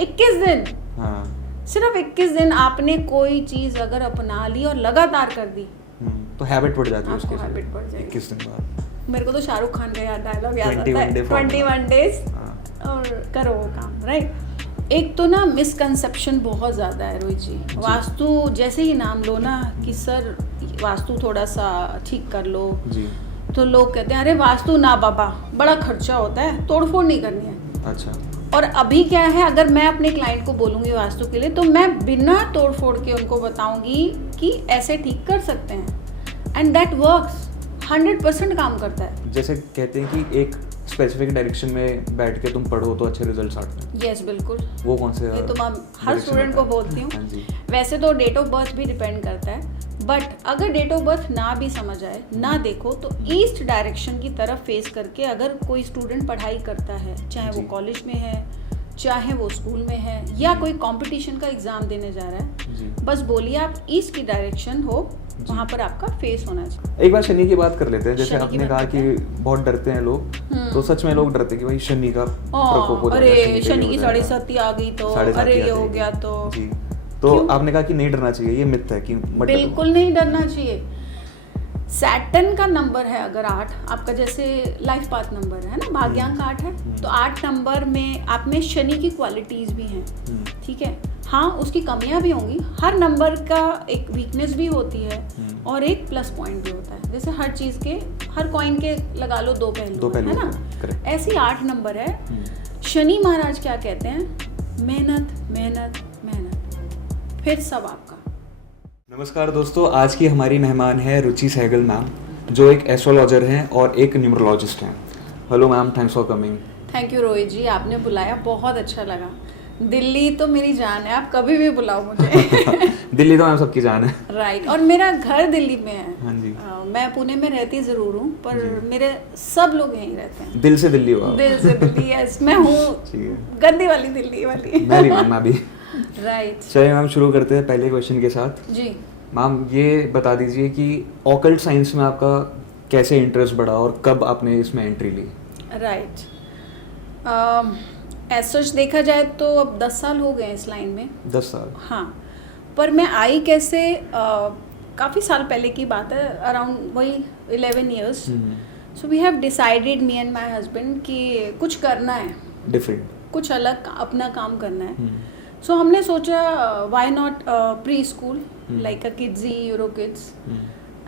21 दिन, हाँ, सिर्फ 21 दिन आपने कोई चीज अगर अपना ली और लगातार कर दी, तो हैबिट पड़ जाती है आपको उसके हैबिट पड़ जाएगी। 21 दिन बाद। मेरे को तो शाहरुख खान का याद डायलॉग याद आता 21 है, day formula। 21 डेज हाँ। और करो वो काम, राइट। एक तो ना मिसकंसेप्शन बहुत ज़्यादा है रोहित जी। वास्तु जैसे ही नाम लो ना कि सर वास्तु थोड़ा सा ठीक कर लो, जी, तो लोग कहते हैं अरे वास्तु ना बाबा, बड़ा खर्चा होता है, तोड़फोड़ नहीं करनी है। अच्छा, और अभी क्या है, अगर मैं अपने क्लाइंट को बोलूँगी वास्तु के लिए, तो मैं बिना तोड़फोड़ के उनको बताऊँगी कि ऐसे ठीक कर सकते हैं, एंड दैट वर्क्स, 100% काम करता है। जैसे कहते हैं कि एक स्पेसिफिक डायरेक्शन में बैठ के तुम पढ़ो तो अच्छे रिजल्ट्स आते हैं। यस, बिल्कुल। वो कौन से ये तो मैं हर direction स्टूडेंट को होता है? बोलती हाँ हूँ। जी। वैसे तो डेट ऑफ बर्थ भी डिपेंड करता है, बट अगर डेट ऑफ बर्थ ना भी समझ आए, ना देखो, तो ईस्ट डायरेक्शन की तरफ फेस करके अगर कोई स्टूडेंट पढ़ाई करता है, चाहे वो जी। कॉलेज में है, चाहे वो स्कूल में है, या कोई कंपटीशन का एग्जाम देने जा रहा है, जी। बस बोलिए आप ईस्ट की डायरेक्शन हो, वहाँ पर आपका फेस होना चाहिए। एक बार शनि की बात कर लेते हैं। जैसे शनि की आपने बात कहा करते कि बहुत डरते हैं लोग, तो सच में लोग डरते हैं कि भाई शनि का प्रकोप हो जाएगा, अरे का शनि ये की हो साढ़े जाएगा। साती आ गई तो, साढ़े साती अरे आ ये हो जाएगी। गया तो। जी, तो क्यों? आपने कहा कि नहीं डरना चाहिए, ये मिथ है कि मत डरो। बिल्कुल नहीं डरना चाहिए। सैटर्न का नंबर है अगर 8, आपका जैसे लाइफ पाथ नंबर है ना, भाग्यांक 8 है, तो 8 नंबर में आप में शनि की क्वालिटीज भी हैं, ठीक है। हाँ, उसकी कमियां भी होंगी, हर नंबर का एक वीकनेस भी होती है और एक प्लस पॉइंट भी होता है। जैसे हर चीज़ के, हर कॉइन के लगा लो दो पहलू है ना, correct। ऐसी 8 नंबर है। शनि महाराज क्या कहते हैं, मेहनत मेहनत मेहनत, फिर सब आपका। नमस्कार दोस्तों, आज की हमारी मेहमान है रुचि सहगल मैम, जो एक एस्ट्रोलॉजर हैं और एक न्यूमरोलॉजिस्ट हैं। Hello ma'am, thanks for coming. Thank you Rohit ji, आपने बुलाया, बहुत अच्छा लगा। दिल्ली तो मेरी जान है, आप कभी भी बुलाओ मुझे। दिल्ली तो मैम सबकी जान है। राइट, और मेरा घर दिल्ली में है। हाँ जी। मैं पुणे में रहती ज़रूर हूँ, पर मेरे सब लोग यहीं रहते हैं। दिल से दिल्ली हुआ। दिल से दिल्ली, यस, मैं हूँ ठीक है। गंदी वाली दिल्ली वाली। मैं भी मैम, मैं भी। राइट, चलिए मैम, शुरू करते हैं पहले क्वेश्चन के साथ। जी। मैम, ये बता दीजिए कि ऑकल्ट साइंस में आपका कैसे इंटरेस्ट बढ़ा और कब आपने इसमें एंट्री ली? राइट, ऐसा देखा जाए तो अब 10 साल हो गए इस लाइन में। 10 साल? हाँ, पर मैं आई कैसे, काफ़ी साल पहले की बात है, अराउंड वही 11 years. So we have decided, me and my husband, कि कुछ करना है, डिफरेंट, कुछ अलग अपना काम करना है। सो हमने सोचा why not pre school like a Kidzee, Euro Kids,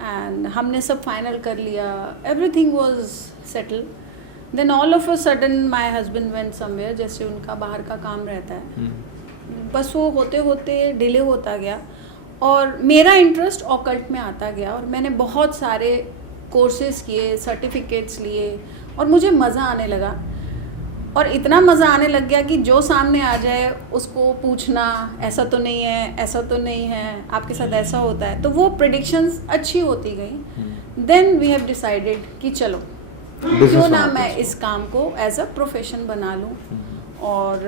and हमने सब फाइनल कर लिया, everything was settle. Then all of a sudden my husband went somewhere, जैसे उनका बाहर का काम रहता है, बस वो होते होते डिले होता गया और मेरा इंटरेस्ट ऑकल्ट में आता गया, और मैंने बहुत सारे कोर्सेज किए, सर्टिफिकेट्स लिए, और मुझे मज़ा आने लगा। और इतना मज़ा आने लग गया कि जो सामने आ जाए उसको पूछना, ऐसा तो नहीं है, ऐसा तो नहीं है, आपके साथ ऐसा होता है, तो वो प्रेडिक्शंस अच्छी होती गई। देन वी हैव डिसाइडेड कि चलो क्यों ना मैं इस काम को एज अ प्रोफेशन बना लूँ। और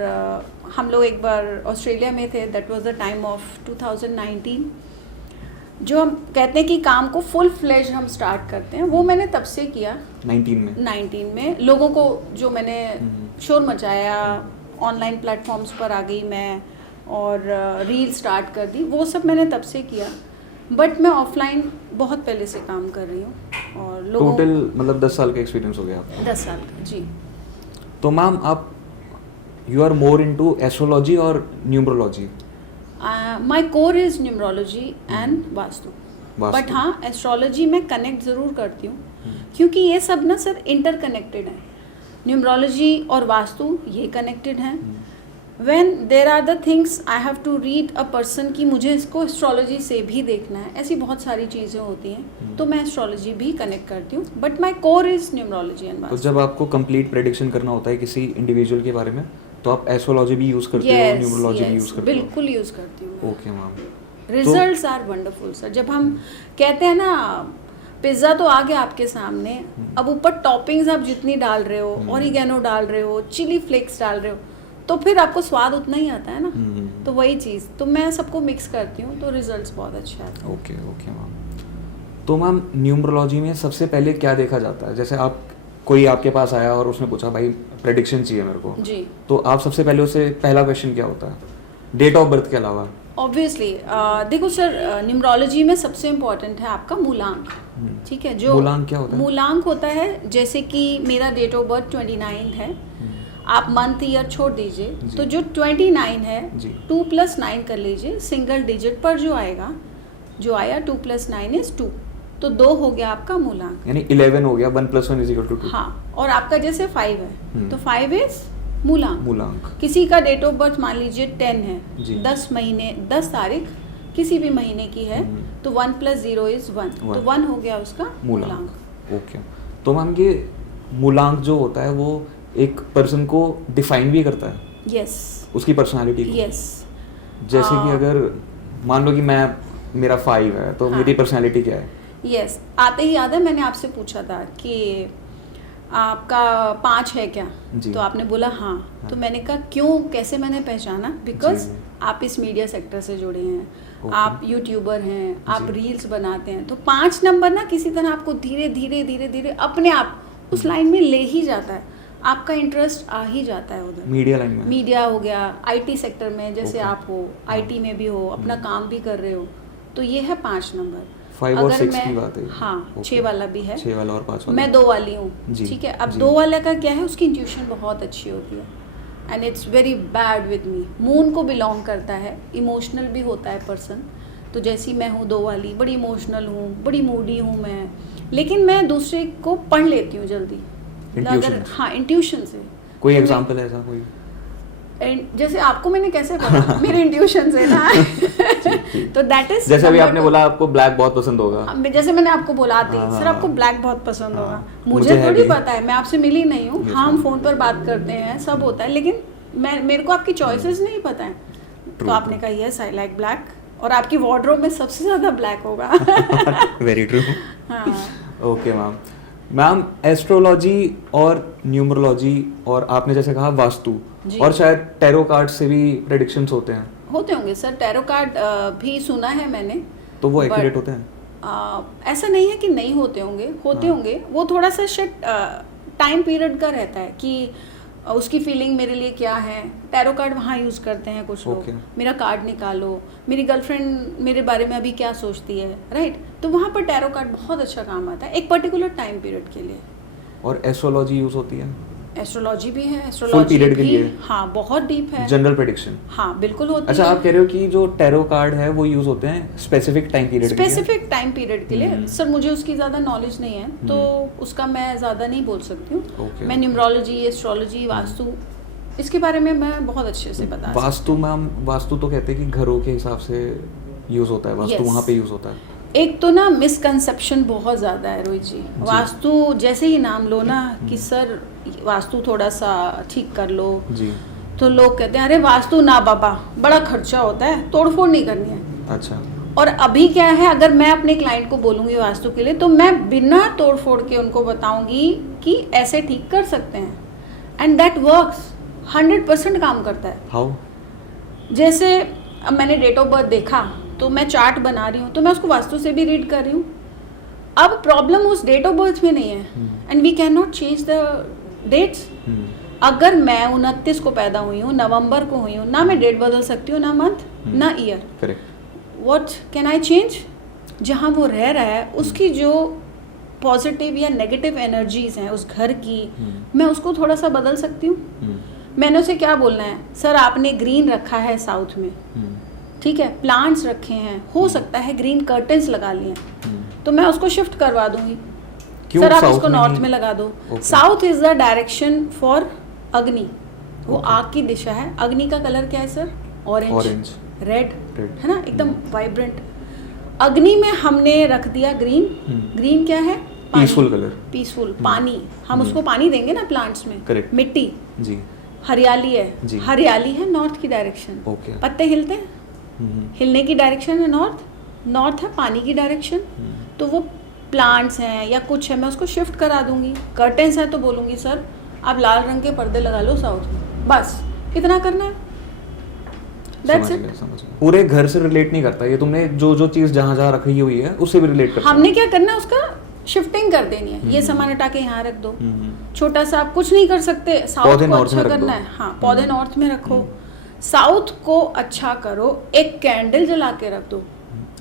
हम लोग एक बार ऑस्ट्रेलिया में थे, that was the time of 2019, जो हम कहते हैं कि काम को फुल फ्लेज हम स्टार्ट करते हैं, वो मैंने तब से किया। 19 में लोगों को जो मैंने शोर मचाया, ऑनलाइन प्लेटफॉर्म्स पर आ गई मैं, और रील स्टार्ट कर दी, वो सब मैंने तब से किया। बट मैं ऑफलाइन बहुत पहले से काम कर रही हूँ, और लोगों टोटल मतलब 10 साल का एक्सपीरियंस हो गया आपका? 10 साल का, जी। तो मैम, आप you are more into astrology और numerology? My core is numerology and vastu, but हाँ, एस्ट्रोलॉजी में कनेक्ट ज़रूर करती हूँ, क्योंकि ये सब ना सर इंटरकनेक्टेड है। न्यूमरोलॉजी और वास्तु ये कनेक्टेड हैं। When there are the things I have to read a person कि मुझे इसको एस्ट्रोलॉजी से भी देखना है, ऐसी बहुत सारी चीज़ें होती हैं, तो मैं एस्ट्रोलॉजी भी कनेक्ट करती हूँ, but my core is numerology and vastu. तो जब आपको कंप्लीट प्रेडिक्शन करना होता है किसी इंडिविजुअल के बारे में, तो आप एस्ट्रोलॉजी भी यूज़ करते हो, न्यूमरोलॉजी भी यूज़ करते हो? बिल्कुल यूज़ करती हूँ। Okay ma'am, results are wonderful sir. जब हम कहते हैं ना, पिज़्ज़ा तो आ गया आपके सामने, अब ऊपर टॉपिंग्स आप जितनी डाल रहे हो, ऑरिगेनो डाल रहे हो, चिली फ्लेक्स डाल रहे हो, तो फिर आपको स्वाद उतना ही आता है ना। तो वही चीज़, तो मैं सबको मिक्स करती हूँ, तो रिजल्ट्स बहुत अच्छे आते हैं। Okay ma'am. तो मैम, न्यूमरोलॉजी में सबसे पहले क्या देखा जाता है? जैसे आप कोई आपके पास आया और उसने पूछा भाई प्रेडिक्शन चाहिए मेरे को, जी, तो आप सबसे पहले उससे पहला क्वेश्चन क्या होता है डेट ऑफ बर्थ के अलावा? ऑब्वियसली देखो सर, न्यूमरोलॉजी में सबसे इम्पोर्टेंट है आपका मूलांक, ठीक है। जो मूलांक क्या होता है? मूलांक होता है, जैसे कि मेरा डेट ऑफ बर्थ 29 है, आप मंथ ईयर छोड़ दीजिए, तो जो 29 है 2 + 9 कर लीजिए, सिंगल डिजिट पर जो आएगा, जो आया 2 + 9 = 2, तो 2 हो गया आपका मूलांक, यानी 11 हो गया, 1 + 1 = 2। हाँ, और आपका जैसे 5 है तो 5 इज मूलांक। किसी का डेट ऑफ बर्थ मान लीजिए 10 है, 10 महीने 10 तारीख किसी भी महीने की है, तो 1 + 0 = 1, तो 1 हो गया उसका मूलांक। ओके, तो मैम ये मूलांक जो होता है वो एक पर्सन को डिफाइन भी करता है? यस, उसकी पर्सनालिटी को? यस। जैसे कि अगर मान लो कि मेरा 5 है, तो मेरी पर्सनालिटी क्या है? यस, आते ही याद है मैंने आपसे पूछा था कि आपका 5 है क्या, तो आपने बोला हाँ, तो मैंने कहा क्यों, कैसे मैंने पहचाना, बिकॉज आप इस मीडिया सेक्टर से जुड़े हैं, आप यूट्यूबर हैं, आप रील्स बनाते हैं, तो 5 नंबर ना किसी तरह आपको धीरे धीरे धीरे धीरे अपने आप उस लाइन में ले ही जाता है, आपका इंटरेस्ट आ ही जाता है उधर। मीडिया लाइन में? मीडिया हो गया, आईटी सेक्टर में जैसे आप हो, आईटी में भी हो, अपना काम भी कर रहे हो, तो ये है 5 नंबर। 5 और 6 की बात है? हाँ, 6 वाला भी है, 6 वाला और 5 वाला। मैं 2 वाली हूँ, ठीक है। अब 2 वाले का क्या है, उसकी इंट्यूशन बहुत अच्छी होती है, and it's very bad with me. Moon को बिलोंग करता है, इमोशनल भी होता है पर्सन, तो जैसी मैं हूँ 2 वाली, बड़ी इमोशनल हूँ, बड़ी मूडी हूँ मैं, लेकिन मैं दूसरे को पढ़ लेती हूँ जल्दी, अगर हाँ इंट्यूशन से। कोई एग्जांपल है ऐसा कोई? जैसे आपको मैंने कैसे पढ़ा मेरे इंट्यूशन से ना तो दैट इज, जैसे अभी आपने बोला आपको ब्लैक बहुत पसंद होगा, जैसे मैंने आपको बोला आते ही सर आपको ब्लैक बहुत पसंद होगा, मुझे थोड़ी पता है, मैं आपसे मिली नहीं हूँ, हाँ हम फोन पर बात करते हैं, सब होता है, लेकिन मेरे को आपकी चॉइसेस नहीं पता है, तो आपने कहा यस आई लाइक ब्लैक, और आपकी वार्डरोब में सबसे ज्यादा ब्लैक होगा। Very true. Okay ma'am, astrology और न्यूमरोलॉजी और आपने जैसे कहा वास्तु, और शायद टैरो कार्ड से भी प्रेडिक्शंस होते होंगे सर। टैरो कार्ड भी सुना है मैंने, तो वो एक्यूरेट होते हैं? ऐसा नहीं है कि नहीं होते होंगे, वो थोड़ा सा टाइम पीरियड का रहता है कि उसकी फीलिंग मेरे लिए क्या है। टैरो कार्ड वहाँ यूज़ करते हैं कुछ लोग, मेरा कार्ड निकालो, मेरी गर्लफ्रेंड मेरे बारे में अभी क्या सोचती है, राइट, तो वहाँ पर टैरो कार्ड बहुत अच्छा काम आता है एक पर्टिकुलर टाइम पीरियड के लिए। और एस्ट्रोलॉजी यूज़ होती है? एस्ट्रोलॉजी भी है, एस्ट्रोलॉजी पीरियड के लिए? हाँ, बहुत डीप है। General prediction? हाँ बिल्कुल होती है। अच्छा, आप कह रहे हो कि जो टैरो कार्ड है वो यूज होते हैं स्पेसिफिक टाइम पीरियड के लिए? सर मुझे उसकी ज़्यादा नॉलेज नहीं है, तो उसका मैं ज़्यादा नहीं बोल सकती हूँ। मैं न्यूमरोलॉजी, एस्ट्रोलॉजी, वास्तु, इसके बारे में मैं बहुत अच्छे से बता। वास्तु मैम, वास्तु तो कहते हैं कि घरों के हिसाब से यूज होता है वास्तु, वहाँ पे यूज होता है। एक तो ना मिसकंसेप्शन बहुत ज़्यादा है रोहित जी। वास्तु जैसे ही नाम लो ना कि सर वास्तु थोड़ा सा ठीक कर लो जी, तो लोग कहते हैं अरे वास्तु ना बाबा, बड़ा खर्चा होता है, तोड़फोड़ नहीं करनी है। अच्छा। और अभी क्या है, अगर मैं अपने क्लाइंट को बोलूँगी वास्तु के लिए, तो मैं बिना तोड़फोड़ के उनको बताऊँगी कि ऐसे ठीक कर सकते हैं, एंड दैट वर्क्स 100% काम करता है। हाउ? जैसे अब मैंने डेट ऑफ बर्थ देखा, तो मैं चार्ट बना रही हूँ, तो मैं उसको वास्तु से भी रीड कर रही हूँ। अब प्रॉब्लम उस डेट ऑफ बर्थ में नहीं है, and we can not change the dates. अगर मैं 29 को पैदा हुई हूँ, नवंबर को हुई हूँ, ना मैं डेट बदल सकती हूँ, ना मंथ, ना year. What can I change? जहाँ वो रह रहा है उसकी जो पॉजिटिव या नेगेटिव एनर्जीज हैं उस घर की, मैं उसको थोड़ा सा बदल सकती हूँ। मैंने उसे क्या बोलना है, सर आपने ग्रीन रखा है साउथ में, ठीक है, प्लांट्स रखे हैं, हो सकता है ग्रीन कर्टन्स लगा लिए, तो मैं उसको शिफ्ट करवा दूंगी। सर आप इसको नॉर्थ में लगा दो। South is the direction for अग्नि, वो आग की दिशा है। अग्नि का कलर क्या है सर? ऑरेंज, रेड, है ना, एकदम वाइब्रेंट। अग्नि में हमने रख दिया ग्रीन। ग्रीन क्या है? पीसफुल कलर, पीसफुल, पानी। हम उसको पानी देंगे ना प्लांट्स में, मिट्टी जी। हरियाली है जी, हरियाली है नॉर्थ की डायरेक्शन। पत्ते हिलते हैं, हिलने की डायरेक्शन है नॉर्थ है पानी की डायरेक्शन। तो वो प्लांट्स हैं या कुछ है, मैं उसको शिफ्ट करा दूंगी। कर्टेंस है तो बोलूंगी सर आप लाल रंग के पर्दे लगा लो साउथ में, बस इतना करना है। That's it. पूरे घर से रिलेट नहीं करता ये, तुमने जो चीज जहाँ रखी हुई है उससे भी रिलेट करता। हमने क्या करना है, उसका शिफ्टिंग कर देनी है, ये सामान हटा के यहाँ रख दो। छोटा सा आप कुछ नहीं कर सकते, साउथ को अच्छा करना है, हाँ पौधे नॉर्थ में रखो, साउथ को अच्छा करो, एक कैंडल जला के रख दो।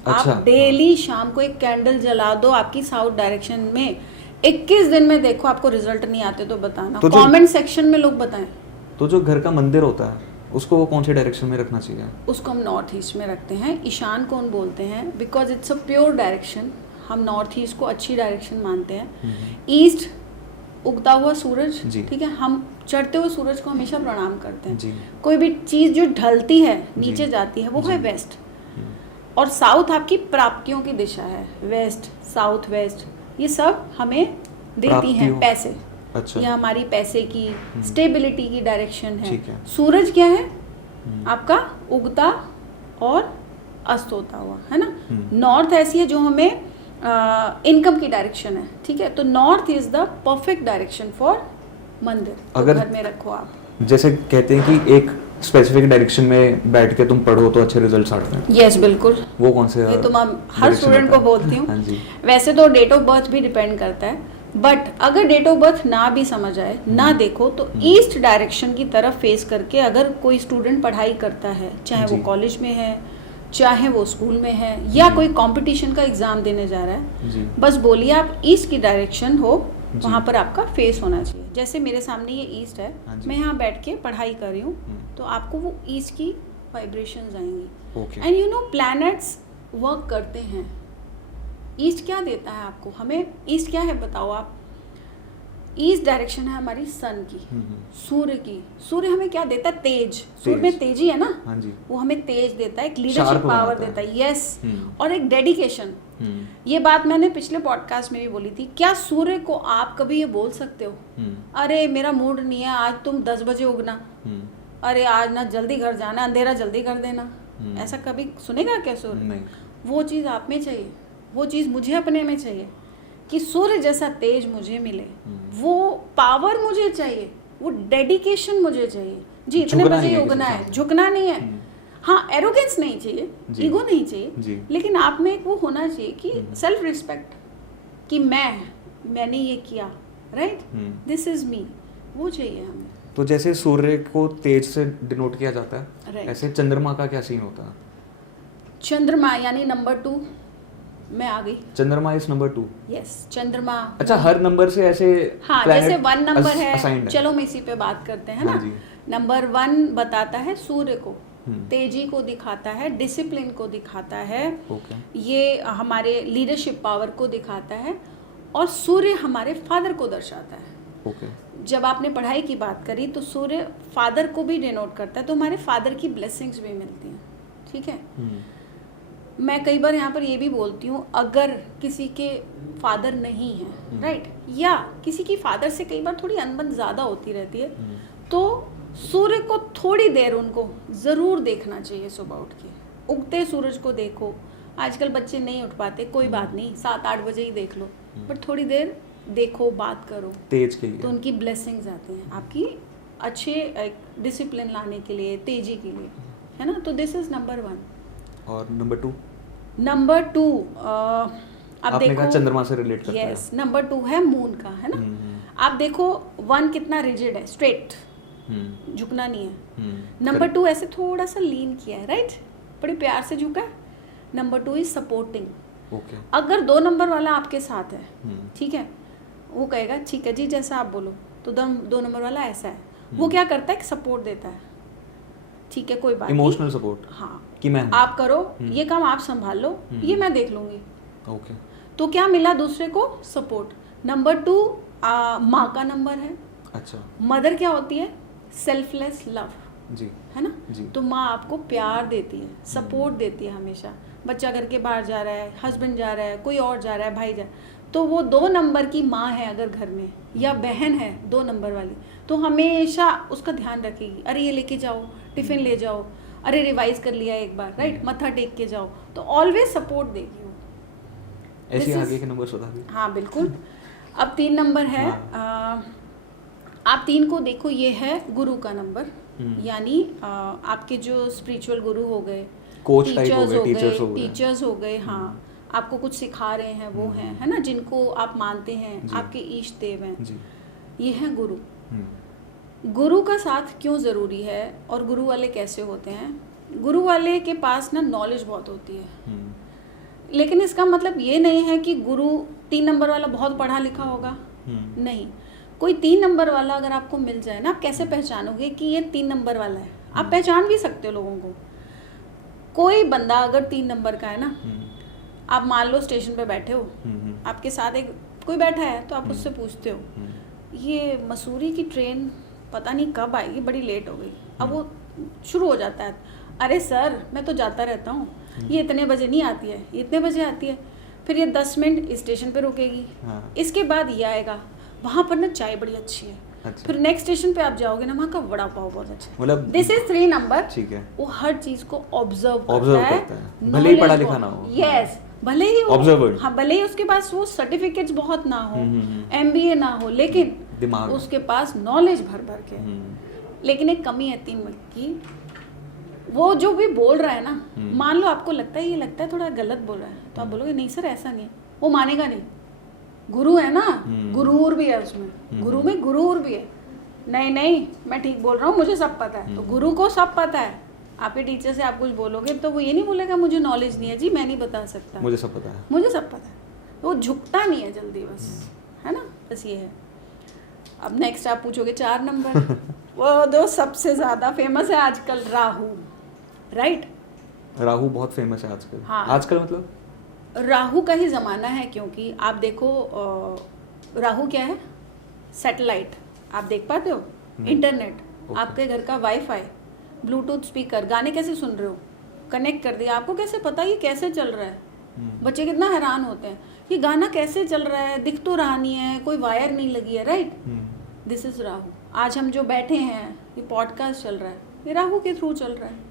अच्छा, आप डेली शाम को एक कैंडल जला दो आपकी साउथ डायरेक्शन में, 21 दिन में देखो आपको रिजल्ट नहीं आते तो बताना, तो कमेंट सेक्शन में लोग बताएं। तो जो घर का मंदिर होता है उसको वो कौन से डायरेक्शन में रखना चाहिए? उसको हम नॉर्थ ईस्ट में रखते हैं। ईशान कौन बोलते हैं? Because it's a pure direction. हम नॉर्थ ईस्ट को अच्छी डायरेक्शन मानते हैं। ईस्ट उगता हुआ सूरज, ठीक है, हम चढ़ते हुए सूरज को हमेशा प्रणाम करते हैं जी। कोई भी चीज़ जो ढलती है नीचे जाती है वो है वेस्ट, और साउथ आपकी प्राप्तियों की दिशा है। वेस्ट, साउथ वेस्ट, ये सब हमें देती हैं पैसे। अच्छा, ये हमारी पैसे की स्टेबिलिटी की डायरेक्शन है। ठीक है। सूरज क्या है? आपका उगता और अस्त होता हुआ, है ना। नॉर्थ ऐसी है जो हमें इनकम की डायरेक्शन है, ठीक है। तो north is the perfect direction for मंदिर। अगर घर में रखो आप, जैसे कहते हैं कि एक स्पेसिफिक डायरेक्शन में बैठ के तुम पढ़ो तो अच्छे रिजल्ट्स आते हैं। यस बिल्कुल, वो कौन से? ये तो मैं हर स्टूडेंट को बोलती हूँ। हाँ जी। वैसे तो डेट ऑफ बर्थ भी डिपेंड करता है, बट अगर डेट ऑफ बर्थ ना भी समझ आए, ना देखो, तो ईस्ट डायरेक्शन की तरफ फेस करके अगर कोई स्टूडेंट पढ़ाई करता है, चाहे वो कॉलेज में है, चाहे वो स्कूल में है, या कोई कंपटीशन का एग्जाम देने जा रहा है, बस बोलिए आप ईस्ट की डायरेक्शन हो, वहाँ पर आपका फेस होना चाहिए। जैसे मेरे सामने ये ईस्ट है, मैं यहाँ बैठ के पढ़ाई कर रही हूँ, तो आपको वो ईस्ट की वाइब्रेशंस आएंगी। And you know planets work करते हैं। ईस्ट क्या देता है आपको? हमें ईस्ट क्या है बताओ आप? ईस्ट डायरेक्शन है हमारी सन की, सूर्य की। सूर्य हमें क्या देता है? तेज। सूर्य में तेजी है ना, हाँ जी। वो हमें तेज देता है, एक लीडरशिप पावर देता है, यस, और एक डेडिकेशन। ये बात मैंने पिछले पॉडकास्ट में भी बोली थी। क्या सूर्य को आप कभी ये बोल सकते हो, अरे मेरा मूड नहीं है आज, तुम 10 बजे उगना, अरे आज ना जल्दी घर जाना, अंधेरा जल्दी कर देना? ऐसा कभी सुनेगा क्या सूर्य? नहीं। वो चीज़ आप में चाहिए, वो चीज़ मुझे अपने में चाहिए कि सूर्य जैसा तेज मुझे मिले, वो पावर मुझे चाहिए, वो डेडिकेशन मुझे चाहिए। जी, इतने बजे उगना है, झुकना नहीं है। हाँ, एरोगेंस नहीं चाहिए, ईगो नहीं चाहिए, लेकिन आप में एक वो होना चाहिए कि सेल्फ रिस्पेक्ट, कि मैंने ये किया, राइट, दिस इज मी, वो चाहिए हमें। तो जैसे सूर्य को तेज से डिनोट किया जाता है, ऐसे चंद्रमा का क्या सीन होता है? चंद्रमा यानी नंबर 2। मैं आ गई। चंद्रमा इज नंबर 2। यस, चंद्रमा। अच्छा, हर नंबर से ऐसे? हाँ, जैसे 1 नंबर है, चलो हम इसी पे बात करते हैं ना। नंबर 1 बताता है सूर्य को, तेजी को दिखाता है, डिसिप्लिन को दिखाता है, ये हमारे लीडरशिप पावर को दिखाता है, और सूर्य हमारे फादर को दर्शाता है। जब आपने पढ़ाई की बात करी तो सूर्य फादर को भी डिनोट करता है, तो हमारे फादर की ब्लेसिंग्स भी मिलती हैं, ठीक है। मैं कई बार यहाँ पर ये भी बोलती हूँ, अगर किसी के फादर नहीं है, राइट, या किसी की फादर से कई बार थोड़ी अनबन ज़्यादा होती रहती है, तो सूर्य को थोड़ी देर उनको ज़रूर देखना चाहिए। सुबह उठ के उगते सूरज को देखो। आजकल बच्चे नहीं उठ पाते, कोई बात नहीं, 7-8 बजे ही देख लो, बट थोड़ी देर देखो, बात करो तेज के लिए, तो उनकी ब्लेसिंग्स आती हैं आपकी अच्छे डिसिप्लिन लाने के लिए, तेजी के लिए, है ना। तो दिस इज नंबर 1। और नंबर 2? नंबर 2 अब आपने देखो, कहा चंद्रमा से रिलेट करता है। यस, नंबर 2 है मून का, है ना। आप देखो 1 कितना रिजिड है, स्ट्रेट, झुकना नहीं है। नंबर 2 ऐसे थोड़ा सा लीन किया है, राइट, बड़े प्यार से झुका है। Number 2 is supporting. अगर 2 नंबर वाला आपके साथ है, ठीक है, वो कहेगा ठीक है जी जैसा आप बोलो, तो 2 नंबर वाला ऐसा है, वो क्या करता है, सपोर्ट देता है, ठीक है कोई बात नहीं, इमोशनल सपोर्ट, हाँ, कि मैं आप करो, ये काम आप संभाल लो, ये मैं देख लूंगी। ओके, तो क्या मिला दूसरे को? सपोर्ट। नंबर 2 माँ का नंबर है। अच्छा, मदर क्या होती है? सेल्फलेस लव, जी, है ना जी। तो माँ आपको प्यार देती है, सपोर्ट देती है हमेशा। बच्चा घर के बाहर जा रहा है, हस्बैंड जा रहा है, कोई और जा रहा है, भाई जा, तो वो 2 नंबर की माँ है अगर घर में, या बहन है 2 नंबर वाली, तो हमेशा उसका ध्यान रखेगी। अरे ये लेके जाओ, टिफिन ले जाओ, अरे रिवाइज कर लिया एक बार, राइट, मत्था टेक के जाओ, तो ऑलवेज सपोर्ट देगी वो। ऐसे आगे के नंबर बता दी। हाँ बिल्कुल। अब 3 नंबर है, आप 3 को देखो, ये है गुरु का नंबर, यानी आपके जो स्पिरिचुअल गुरु हो गए, कोच टाइप हो गए, टीचर्स हो गए, हाँ, आपको कुछ सिखा रहे हैं वो हैं, है ना, जिनको आप मानते हैं, आपके इष्ट देव हैं जी। ये हैं गुरु। गुरु का साथ क्यों ज़रूरी है और गुरु वाले कैसे होते हैं? गुरु वाले के पास ना नॉलेज बहुत होती है, लेकिन इसका मतलब ये नहीं है कि गुरु 3 नंबर वाला बहुत पढ़ा लिखा होगा। नहीं, कोई 3 नंबर वाला अगर आपको मिल जाए ना, आप कैसे पहचानोगे कि ये 3 नंबर वाला है? आप पहचान भी सकते हो लोगों को। कोई बंदा अगर 3 नंबर का है ना, आप मान लो स्टेशन पे बैठे हो, आपके साथ एक कोई बैठा है, तो आप उससे पूछते हो ये मसूरी की ट्रेन पता नहीं कब आएगी, बड़ी लेट हो गई। अब वो शुरू हो जाता है, अरे सर मैं तो जाता रहता हूँ, ये इतने बजे नहीं आती है, ये इतने बजे आती है, फिर ये 10 मिनट स्टेशन पे रुकेगी, इसके बाद ये आएगा, वहाँ पर ना चाय बड़ी अच्छी है, अच्छा। फिर नेक्स्ट स्टेशन पे आप जाओगे ना, वहाँ का वड़ा पाव बहुत अच्छा है, मतलब दिस इज 3 नंबर। ठीक है, वो हर चीज को ऑब्जर्व करता है, भले ही पढ़ा लिखा ना हो। यस, भले ही ऑब्जर्वर, हाँ, भले ही उसके पास वो सर्टिफिकेट्स बहुत ना हो, MBA ना हो, लेकिन दिमाग उसके पास नॉलेज भर भर के। लेकिन एक कमी है 3 की, वो जो भी बोल रहा है ना, मान लो आपको लगता है, ये लगता है थोड़ा गलत बोल रहा है, तो आप बोलोगे नहीं सर ऐसा नहीं है, वो मानेगा नहीं। गुरु है ना, गुरूर भी है उसमें, गुरु में गुरूर भी है, नहीं नहीं मैं ठीक बोल रहा हूँ, मुझे सब पता है। तो गुरु को सब पता है। आपके टीचर से आप कुछ बोलोगे तो वो ये नहीं बोलेगा मुझे नॉलेज नहीं है जी, मैं नहीं बता सकता, मुझे सब पता है, मुझे सब पता है। वो झुकता नहीं है जल्दी, बस, है ना, बस ये है। अब नेक्स्ट आप पूछोगे 4 नंबर वो दो सबसे ज़्यादा फेमस है आजकल, राहु, राइट? राहु बहुत फेमस है आजकल। हाँ, आजकल मतलब राहु का ही ज़माना है, क्योंकि आप देखो राहु क्या है? सैटेलाइट, आप देख पाते हो, इंटरनेट, आपके घर का वाईफाई, ब्लूटूथ स्पीकर, गाने कैसे सुन रहे हो, कनेक्ट कर दिया, आपको कैसे पता ये कैसे चल रहा है? बच्चे कितना हैरान होते हैं, ये गाना कैसे चल रहा है, दिख तो रहा नहीं है, कोई वायर नहीं लगी है, राइट? This is Rahu. आज हम जो बैठे हैं, ये पॉडकास्ट चल रहा है, ये राहु के थ्रू चल रहा है।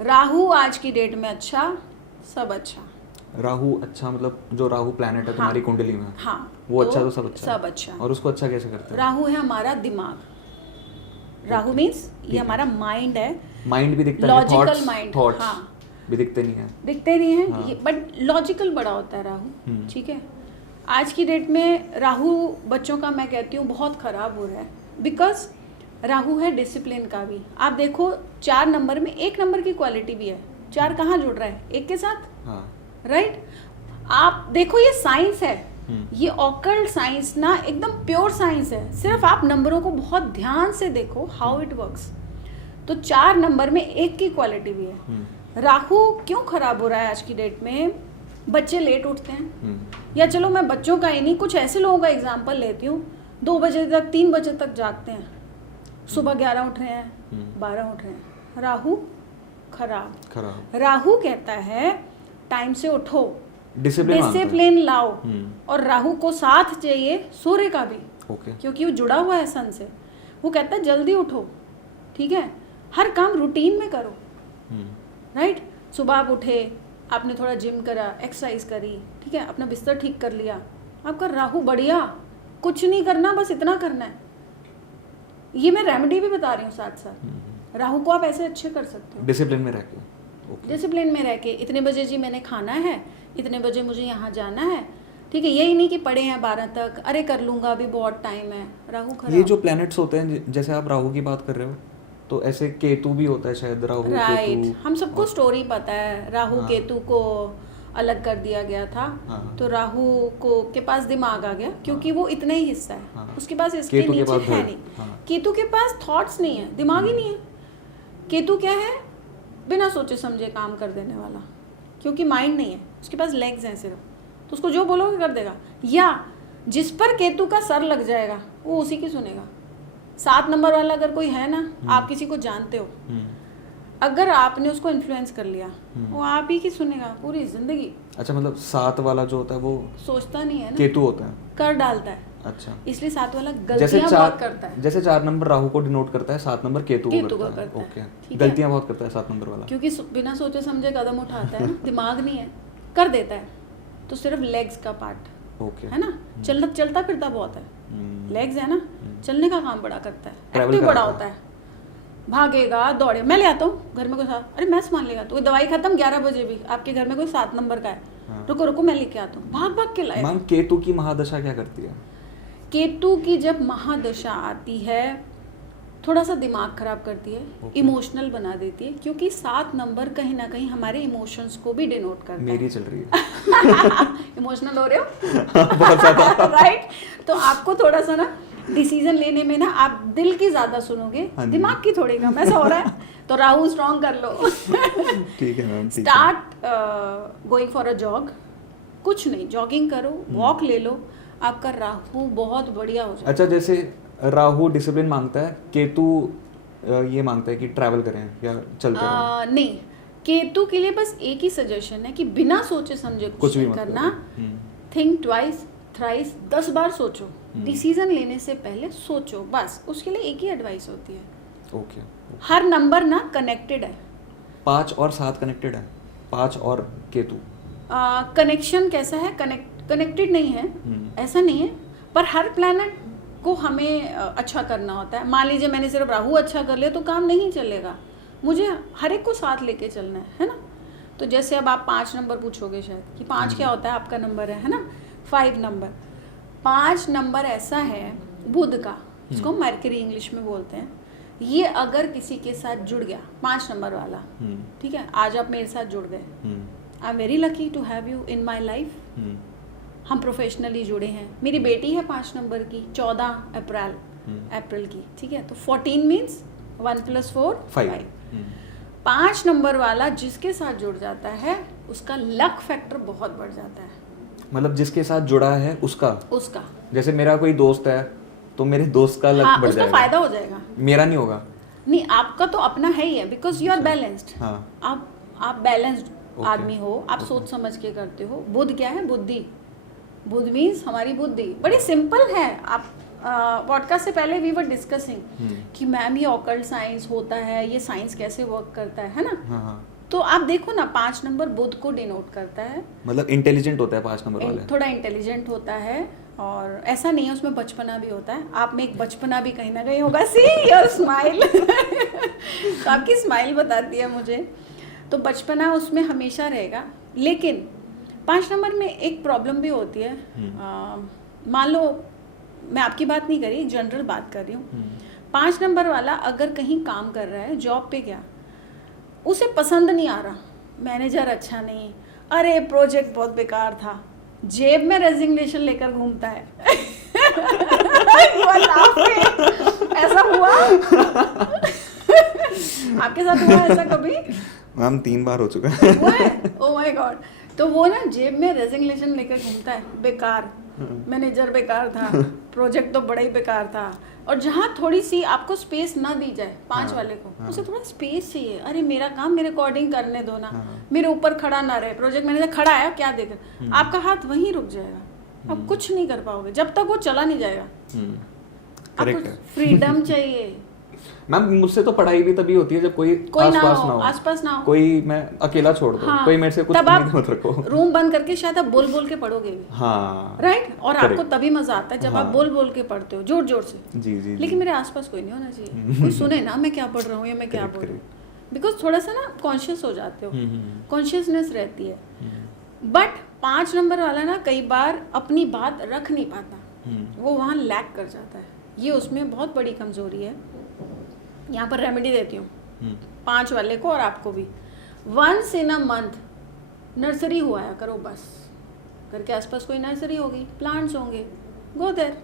राहु आज की डेट में अच्छा, सब अच्छा। राहु अच्छा मतलब जो राहु प्लैनेट है तुम्हारी कुंडली में, हाँ, वो अच्छा तो सब अच्छा, सब अच्छा। और उसको अच्छा कैसे करते हैं? राहु है हमारा दिमाग, राहु मीन्स ये हमारा माइंड है, माइंड भी दिखता है, लॉजिकल माइंड, हाँ, भी दिखते नहीं है, दिखते नहीं है, हाँ। बट लॉजिकल बड़ा होता है राहु, ठीक है। आज की डेट में राहु बच्चों का मैं कहती हूँ बहुत खराब हो रहा है, बिकॉज राहु है डिसिप्लिन का भी। आप देखो 4 नंबर में 1 नंबर की क्वालिटी भी है, 4 कहाँ जुड़ रहा है? 1 के साथ, हाँ, राइट? आप देखो ये साइंस है, ये ऑकल्ट साइंस ना एकदम प्योर साइंस है, सिर्फ आप नंबरों को बहुत ध्यान से देखो हाउ इट वर्क्स। तो 4 नंबर में 1 की क्वालिटी भी है। राहु क्यों खराब हो रहा है आज की डेट में? बच्चे लेट उठते हैं, या चलो मैं बच्चों का ही नहीं, कुछ ऐसे लोगों का एग्जांपल लेती हूँ, 2 बजे तक 3 बजे तक जागते हैं, सुबह 11 उठ रहे हैं, 12 उठ रहे हैं। राहु खराब। राहु कहता है टाइम से उठो, डिसिप्लिन लाओ, और राहु को साथ चाहिए सूर्य का भी, क्योंकि वो जुड़ा हुआ है सन से। वो कहता है जल्दी उठो, ठीक है, हर काम रूटीन में करो, राइट? सुबह आप उठे, आपने थोड़ा जिम करा, एक्सरसाइज करी, ठीक है, अपना बिस्तर ठीक कर लिया, आपका राहु बढ़िया, कुछ नहीं करना, बस इतना करना है। ये मैं रेमेडी भी बता रही हूँ साथ साथ। राहु को आप ऐसे अच्छे कर सकते हो, डिसिप्लिन में रह के, डिसिप्लिन में रह के, इतने बजे जी मैंने खाना है, इतने बजे मुझे यहाँ जाना है, ठीक है, यही नहीं कि पढ़े हैं 12 तक, अरे कर लूँगा अभी बहुत टाइम है। राहु खराब। ये जो प्लैनेट्स होते हैं, जैसे आप राहु की बात कर रहे हो, तो ऐसे केतु भी होता है शायद, राहु राइट, हम सबको स्टोरी पता है, राहु केतु को अलग कर दिया गया था, तो राहु को के पास दिमाग आ गया, क्योंकि वो इतना ही हिस्सा है, उसके पास इसके नीचे है नहीं। केतु के पास थॉट्स नहीं है, दिमाग ही नहीं है। केतु क्या है? बिना सोचे समझे काम कर देने वाला, क्योंकि माइंड नहीं है, उसके पास लेग्स हैं सिर्फ, तो उसको जो बोलोगे कर देगा। या जिस पर केतु का सर लग जाएगा वो उसी की सुनेगा। 7 नंबर वाला अगर कोई है ना, आप किसी को जानते हो, अगर आपने उसको इन्फ्लुएंस कर लिया, वो आप ही की सुनेगा पूरी जिंदगी। अच्छा, मतलब 7 वाला जो होता है वो सोचता नहीं है ना, केतु होता है, कर डालता है। अच्छा, इसलिए 7 वाला गलतियां बहुत करता है। जैसे 4 नंबर राहु को डिनोट करता है, 7 नंबर केतु को करता है। ओके, गलतियां बहुत करता है 7 नंबर वाला, क्योंकि बिना सोचे समझे कदम उठाता है ना, दिमाग नहीं है, कर देता है। तो सिर्फ लेग्स का पार्ट, है ना, चलता फिरता बहुत है, लेग्स है ना, चलने का काम बड़ा करता है, एक्टिव बड़ा होता है, भागेगा दौड़े, मैं ले आता हूँ घर में कोई साथ, अरे मैं सामान लेगा, तो दवाई खत्म 11 बजे भी आपके घर में कोई 7 नंबर का है, हाँ। रुको रुको मैं लेके आता हूँ, भाग भाग के लाएगा। मैम केतु की महादशा क्या करती है? केतु की जब महादशा आती है थोड़ा सा दिमाग खराब करती है, इमोशनल बना देती है, क्योंकि 7 नंबर कहीं ना कहीं हमारे इमोशंस को भी डिनोट करता है। मेरी चल रही है। इमोशनल हो रहे हो? बहुत ज़्यादा। राइट। तो आपको थोड़ा सा ना डिसीजन लेने में ना आप दिल की ज़्यादा सुनोगे, दिमाग की थोड़ी कम, ऐसा हो रहा है। तो राहु स्ट्रॉन्ग कर लो। ठीक है ma'am. Start going for a jog, कुछ नहीं, जॉगिंग करो, वॉक ले लो, आपका राहु बहुत बढ़िया हो जाएगा। अच्छा, जैसे राहु डिसिप्लिन मांगता है, केतु ये मांगता है कि ट्रैवल करें या चलते रहें। नहीं, केतु के लिए बस एक ही सजेशन है कि बिना सोचे समझे कुछ नहीं करना। थिंक ट्वाइस थ्राइस, 10 बार सोचो, डिसीजन लेने से पहले सोचो, बस उसके लिए एक ही एडवाइस होती है। ओके। हर नंबर ना कनेक्टेड है। 5 और 7 कनेक्टेड है, 5 और केतु। कनेक्शन कैसा है? कनेक्टेड नहीं है, ऐसा नहीं है, पर हर प्लैनेट को हमें अच्छा करना होता है। मान लीजिए मैंने सिर्फ राहु अच्छा कर लिया तो काम नहीं चलेगा, मुझे हर एक को साथ लेके चलना है ना। तो जैसे अब आप 5 नंबर पूछोगे शायद कि 5 क्या होता है, आपका नंबर है ना। 5 नंबर, 5 नंबर ऐसा है बुध का, इसको मरकरी इंग्लिश में बोलते हैं। ये अगर किसी के साथ जुड़ गया, 5 नंबर वाला, ठीक है, आज आप मेरे साथ जुड़ गए, I am very lucky to have you in my life. हम प्रोफेशनली जुड़े हैं। मेरी बेटी है 5 नंबर की, 14 अप्रैल की, ठीक है। तो 14 मीन्स 1 + 4 5। 5 नंबर वाला जिसके साथ जुड़ जाता है उसका लक फैक्टर बहुत बढ़ जाता है। मतलब जिसके साथ जुड़ा है उसका जैसे मेरा कोई दोस्त है तो मेरे दोस्त का लक बढ़ जाएगा, उसका फायदा हो जाएगा, मेरा नहीं होगा। नहीं, आपका तो अपना है ही है, बिकॉज यू आर बैलेंस्ड। आप बैलेंस्ड आदमी हो, आप सोच समझ के करते हो। बुध क्या है? बुद्धि। बुध मीन्स हमारी बुद्धि बड़ी सिंपल है। आप पॉडकास्ट से पहले वी वर डिस्कसिंग कि मैम ये ऑकल्ट साइंस होता है, ये साइंस कैसे वर्क करता है ना। तो आप देखो ना, 5 नंबर बुध को डिनोट करता है, मतलब इंटेलिजेंट होता है 5 नंबर वाले, थोड़ा इंटेलिजेंट होता है। और ऐसा नहीं है, उसमें बचपना भी होता है। आप में एक बचपना भी कहीं ना कहीं होगा। See your smile. तो आपकी स्माइल बताती है मुझे, तो बचपना उसमें हमेशा रहेगा। लेकिन 5 नंबर में एक प्रॉब्लम भी होती है। मान लो, मैं आपकी बात नहीं कर रही, जनरल बात कर रही हूँ। 5 नंबर वाला अगर कहीं काम कर रहा है, जॉब पे गया, उसे पसंद नहीं आ रहा, मैनेजर अच्छा नहीं, अरे प्रोजेक्ट बहुत बेकार था, जेब में रेजिग्नेशन लेकर घूमता है। ऐसा हुआ? आपके साथ हुआ ऐसा कभी? मैम 3 बार हो चुका है। Oh my God. तो वो ना जेब में रेजिग्नेशन लेकर घूमता है, बेकार, मैनेजर बेकार था, प्रोजेक्ट तो बड़ा ही बेकार था। और जहाँ थोड़ी सी आपको स्पेस ना दी जाए, 5 वाले को, उसे थोड़ा स्पेस चाहिए। अरे मेरा काम मेरे अकॉर्डिंग करने दो ना, मेरे ऊपर खड़ा ना रहे। प्रोजेक्ट मैनेजर खड़ा है, क्या देकर आपका हाथ वहीं रुक जाएगा, आप कुछ नहीं कर पाओगे जब तक वो चला नहीं जाएगा। आपको फ्रीडम चाहिए। मैम मुझसे तो पढ़ाई भी तभी होती है जब कोई आसपास ना हो, कोई मैं अकेला छोड़ दो, कोई मेरे से कुछ नहीं मत रखो। रूम बंद करके शायद आप बोल के पढ़ोगे भी, हाँ राइट। और आपको तभी मजा आता है जब आप बोल के पढ़ते हो, जोर से। जी। लेकिन मेरे आसपास कोई नहीं होना चाहिए, कोई सुने ना मैं क्या पढ़ रहा हूँ या मैं क्या बोल रहा हूँ, बिकॉज थोड़ा सा ना कॉन्शियस हो जाते हो, कॉन्शियसनेस रहती है। बट 5 नंबर वाला ना कई बार अपनी बात रख नहीं पाता, वो वहाँ लैक कर जाता है। ये उसमें बहुत बड़ी कमजोरी है। यहाँ पर रेमेडी देती हूँ 5 वाले को और आपको भी। 1 इन अ मंथ नर्सरी हुआ करो, बस। घर के आसपास कोई नर्सरी होगी, प्लांट्स होंगे, गो देयर।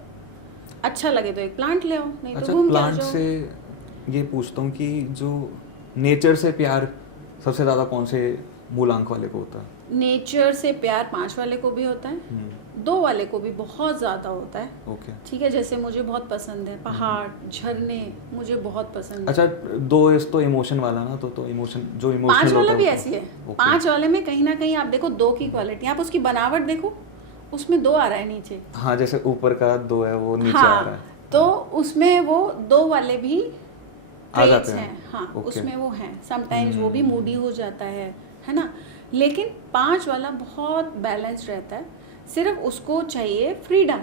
अच्छा लगे तो एक प्लांट ले आओ, नहीं तो घूम के आ जाओ। प्लांट से ये पूछता हूँ कि जो नेचर से प्यार सबसे ज़्यादा कौन से मूलांक वाले को होता है? नेचर से प्यार 5 वाले को भी होता है, 2 वाले को भी बहुत ज़्यादा होता है। ओके, ठीक है। जैसे मुझे बहुत पसंद है पहाड़, झरने, मुझे बहुत पसंद है। अच्छा, 2 इस तो इमोशन वाला ना, तो इमोशन जो इमोशनल 5 वाला भी ऐसी है। 5 वाले में कहीं ना कहीं आप देखो 2 की क्वालिटी, आप उसकी बनावट देखो, उसमें 2 आ रहा है नीचे। हाँ, जैसे ऊपर का 2 है वो नीचे आ रहा है, तो उसमें वो 2 वाले भी आ जाते हैं। हाँ, उसमें वो हैं। समटाइम्स वो भी मूडी हो जाता है ना। लेकिन 5 वाला बहुत बैलेंस्ड रहता है, सिर्फ उसको चाहिए फ्रीडम।